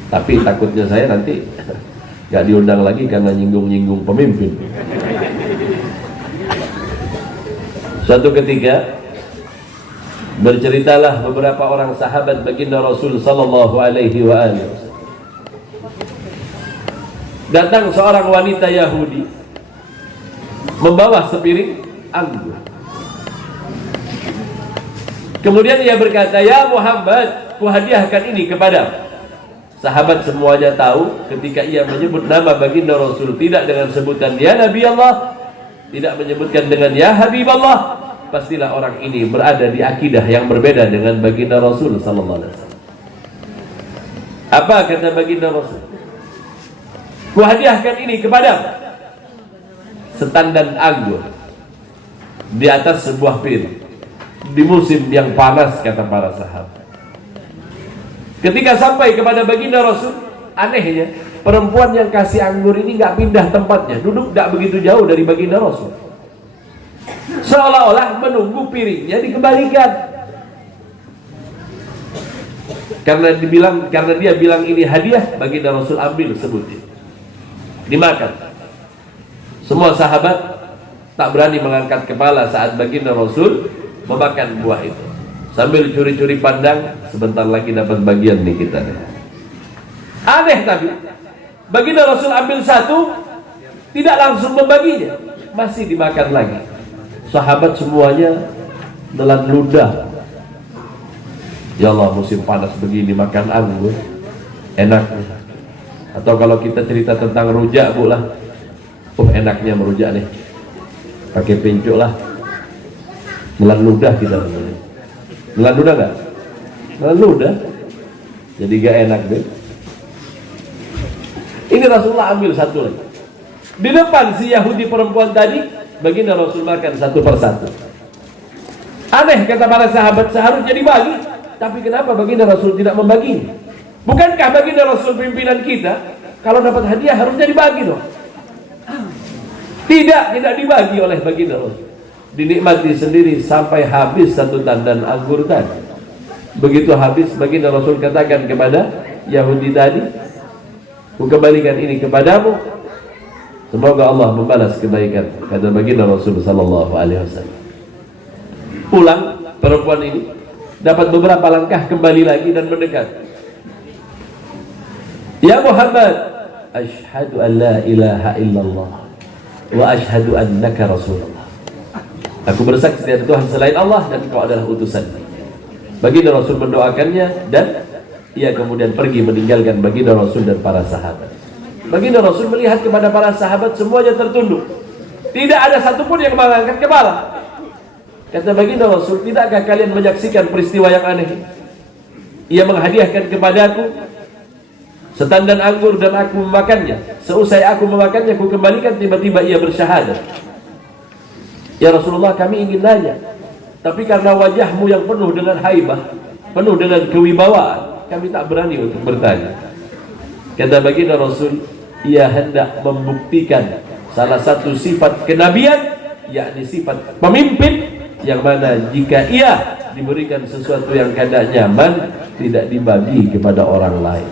Tapi takutnya saya nanti gak diundang lagi karena nyinggung-nyinggung pemimpin. Suatu ketika berceritalah beberapa orang sahabat baginda Rasul sallallahu alaihi wa alihi. Datang seorang wanita Yahudi membawa sepiring anggur. Kemudian ia berkata, "Ya Muhammad, kuhadiahkan ini kepadamu." Sahabat semuanya tahu ketika ia menyebut nama baginda Rasul tidak dengan sebutan "Ya Nabi Allah", tidak menyebutkan dengan ya Habiballah, pastilah orang ini berada di akidah yang berbeda dengan baginda Rasul sallallahu alaihi wasallam. Apa kata baginda Rasul? Kuhadiahkan ini kepadamu, setandan anggur di atas sebuah piring di musim yang panas, kata para sahabat. Ketika sampai kepada baginda Rasul, anehnya perempuan yang kasih anggur ini nggak pindah tempatnya, duduk nggak begitu jauh dari baginda Rasul, seolah-olah menunggu piringnya dikembalikan. Karena dia bilang ini hadiah, baginda Rasul ambil sebutir, dimakan. Semua sahabat tak berani mengangkat kepala saat baginda Rasul memakan buah itu, sambil curi-curi pandang, sebentar lagi dapat bagian nih kita. Aneh, tapi baginda Rasul ambil satu, tidak langsung membaginya, masih dimakan lagi. Sahabat semuanya nelan ludah. Ya Allah, musim panas begini makan anggur, enaknya. Atau kalau kita cerita tentang rujak, Bu lah, enaknya merujak nih, pakai pincuk lah. Nelan ludah kita. Nelan ludah nggak? Nelan ludah. Jadi gak enak deh. Ini Rasulullah ambil satu lagi. Di depan si Yahudi perempuan tadi, baginda Rasul makan satu persatu. Aneh, kata para sahabat, seharusnya dibagi. Tapi kenapa baginda Rasul tidak membagi? Bukankah baginda Rasul pimpinan kita? Kalau dapat hadiah harusnya dibagi dong. Tidak dibagi oleh baginda Rasul. Dinikmati sendiri sampai habis satu tandan anggur tadi. Begitu habis, baginda Rasul katakan kepada Yahudi tadi, ku kembalikan ini kepadamu, semoga Allah membalas kebaikan, kata baginda Rasul sallallahu alaihi wasallam. Pulang perempuan ini, dapat beberapa langkah kembali lagi dan mendekat. Ya Muhammad, asyhadu an la ilaha illallah wa asyhadu annaka Rasulullah. Aku bersaksi tiada Tuhan selain Allah dan engkau adalah utusan. Baginda Rasul mendoakannya dan ia kemudian pergi meninggalkan baginda Rasul dan para sahabat. Baginda Rasul melihat kepada para sahabat, semuanya tertunduk. Tidak ada satupun yang mengangkat kepala. Kata baginda Rasul, tidakkah kalian menyaksikan peristiwa yang aneh? Ia menghadiahkan kepadaku setandan anggur dan aku memakannya. Seusai aku memakannya, aku kembalikan, tiba-tiba ia bersyahadat. Ya Rasulullah, kami ingin nanya, tapi karena wajahmu yang penuh dengan haibah, penuh dengan kewibawaan, kami tak berani untuk bertanya. Kata baginda Rasul, ia hendak membuktikan salah satu sifat kenabian, yakni sifat pemimpin, yang mana jika ia diberikan sesuatu yang kada nyaman, tidak dibagi kepada orang lain.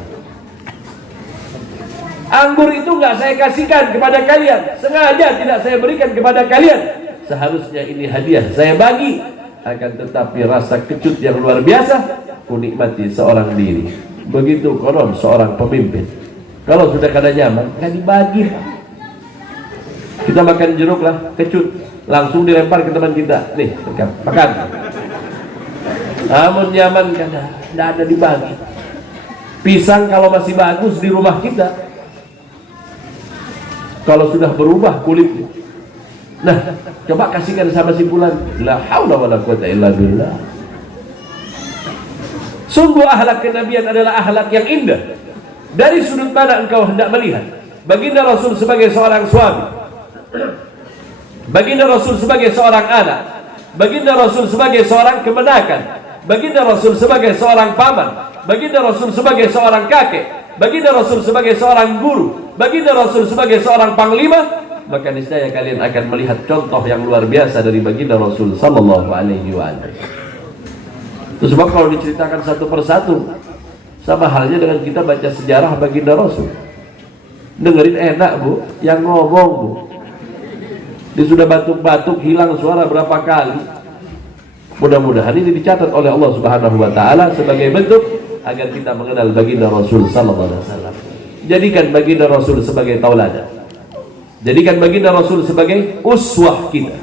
Anggur itu nggak saya kasihkan kepada kalian, sengaja tidak saya berikan kepada kalian. Seharusnya ini hadiah saya bagi, akan tetapi rasa kecut yang luar biasa kunikmati seorang diri. Begitu konon seorang pemimpin. Kalau sudah kada nyaman, nggak dibagi. Kita makan jeruk lah, kecut, langsung dilempar ke teman kita. Nih, makan. Namun nyaman kada, tidak ada dibagi. Pisang kalau masih bagus di rumah kita, kalau sudah berubah kulitnya, nah, coba kasihkan sama si fulan. La haula wala quwata illa billah. Sungguh akhlak kenabian adalah akhlak yang indah. Dari sudut mana engkau hendak melihat? Baginda Rasul sebagai seorang suami, baginda Rasul sebagai seorang anak, baginda Rasul sebagai seorang kemenakan, baginda Rasul sebagai seorang paman, baginda Rasul sebagai seorang kakek, baginda Rasul sebagai seorang guru, baginda Rasul sebagai seorang panglima, maka niscaya kalian akan melihat contoh yang luar biasa dari baginda Rasul sallallahu alaihi wasallam. Itu sebab kalau diceritakan satu persatu, sama halnya dengan kita baca sejarah baginda Rasul. Dengerin enak, Bu, yang ngomong, Bu. Dia sudah batuk-batuk, hilang suara berapa kali. Mudah-mudahan ini dicatat oleh Allah Subhanahu wa taala sebagai bentuk agar kita mengenal baginda Rasul sallallahu alaihi wasallam. Jadikan baginda Rasul sebagai tauladan. Jadikan baginda Rasul sebagai uswah kita.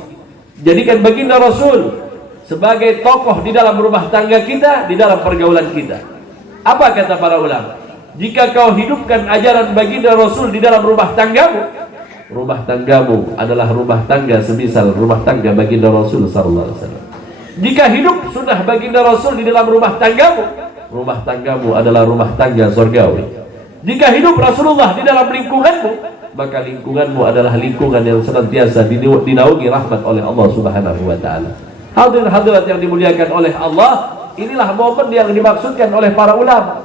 Jadikan baginda Rasul sebagai tokoh di dalam rumah tangga kita, di dalam pergaulan kita. Apa kata para ulama? Jika kau hidupkan ajaran baginda Rasul di dalam rumah tanggamu, rumah tanggamu adalah rumah tangga semisal rumah tangga baginda Rasul sallallahu alaihi wasallam. Jika hidup sunnah baginda Rasul di dalam rumah tanggamu adalah rumah tangga surgawi. Jika hidup Rasulullah di dalam lingkunganmu, maka lingkunganmu adalah lingkungan yang senantiasa dinaungi rahmat oleh Allah Subhanahu wa taala. Hadirin hadirat yang dimuliakan oleh Allah, inilah momen yang dimaksudkan oleh para ulama.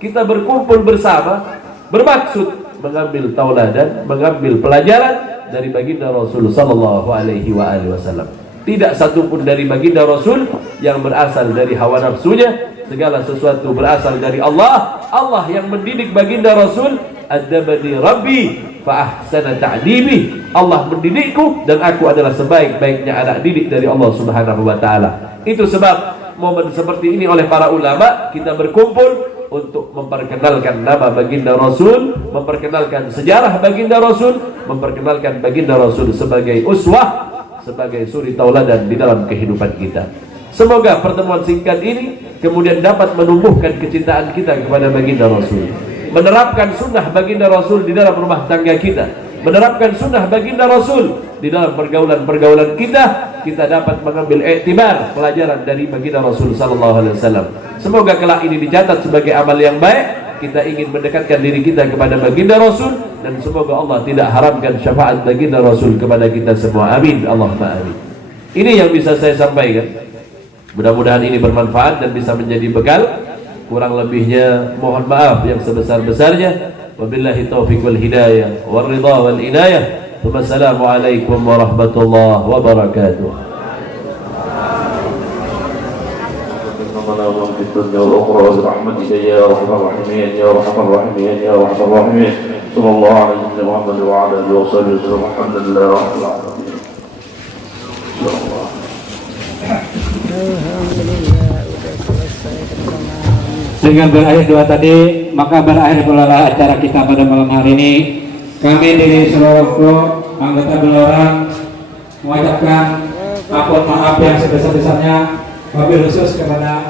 Kita berkumpul bersama bermaksud mengambil tauladan, mengambil pelajaran dari baginda Rasul sallallahu alaihi wasallam. Tidak satu pun dari baginda Rasul yang berasal dari hawa nafsunya. Segala sesuatu berasal dari Allah. Allah yang mendidik baginda Rasul. Adabani Rabbi fa ahsana ta'dibi. Allah mendidikku dan aku adalah sebaik-baiknya anak didik dari Allah Subhanahu wa taala. Itu sebab momen seperti ini oleh para ulama kita berkumpul untuk memperkenalkan nama baginda Rasul, memperkenalkan sejarah baginda Rasul, memperkenalkan baginda Rasul sebagai uswah, sebagai suri tauladan di dalam kehidupan kita. Semoga pertemuan singkat ini kemudian dapat menumbuhkan kecintaan kita kepada baginda Rasul, menerapkan sunnah baginda Rasul di dalam rumah tangga kita, menerapkan sunnah baginda Rasul di dalam pergaulan-pergaulan kita dapat mengambil iktibar pelajaran dari baginda Rasul sallallahu alaihi wasallam. Semoga kelak ini dicatat sebagai amal yang baik. Kita ingin mendekatkan diri kita kepada baginda Rasul, dan semoga Allah tidak haramkan syafaat baginda Rasul kepada kita semua. Amin, Allahumma amin. Ini yang bisa saya sampaikan. Mudah-mudahan ini bermanfaat dan bisa menjadi bekal. Kurang lebihnya mohon maaf yang sebesar-besarnya. Wabillahi taufiq wal hidayah wal ridha wal inayah. Wassalamualaikum warahmatullahi wabarakatuh. في الدنيا والأخرى برحمتك يا أرحم الراحمين يا أرحم الراحمين يا أرحم الراحمين صلى الله على سيدنا محمد وعلى آله وصحبه وسلم الحمد لله رب العالمين. Dengan berakhir doa tadi, maka berakhir pula acara kita pada malam hari ini. Kami dari seluruh anggota Belora mengucapkan maaf yang sebesar-besarnya, wabil khusus kepada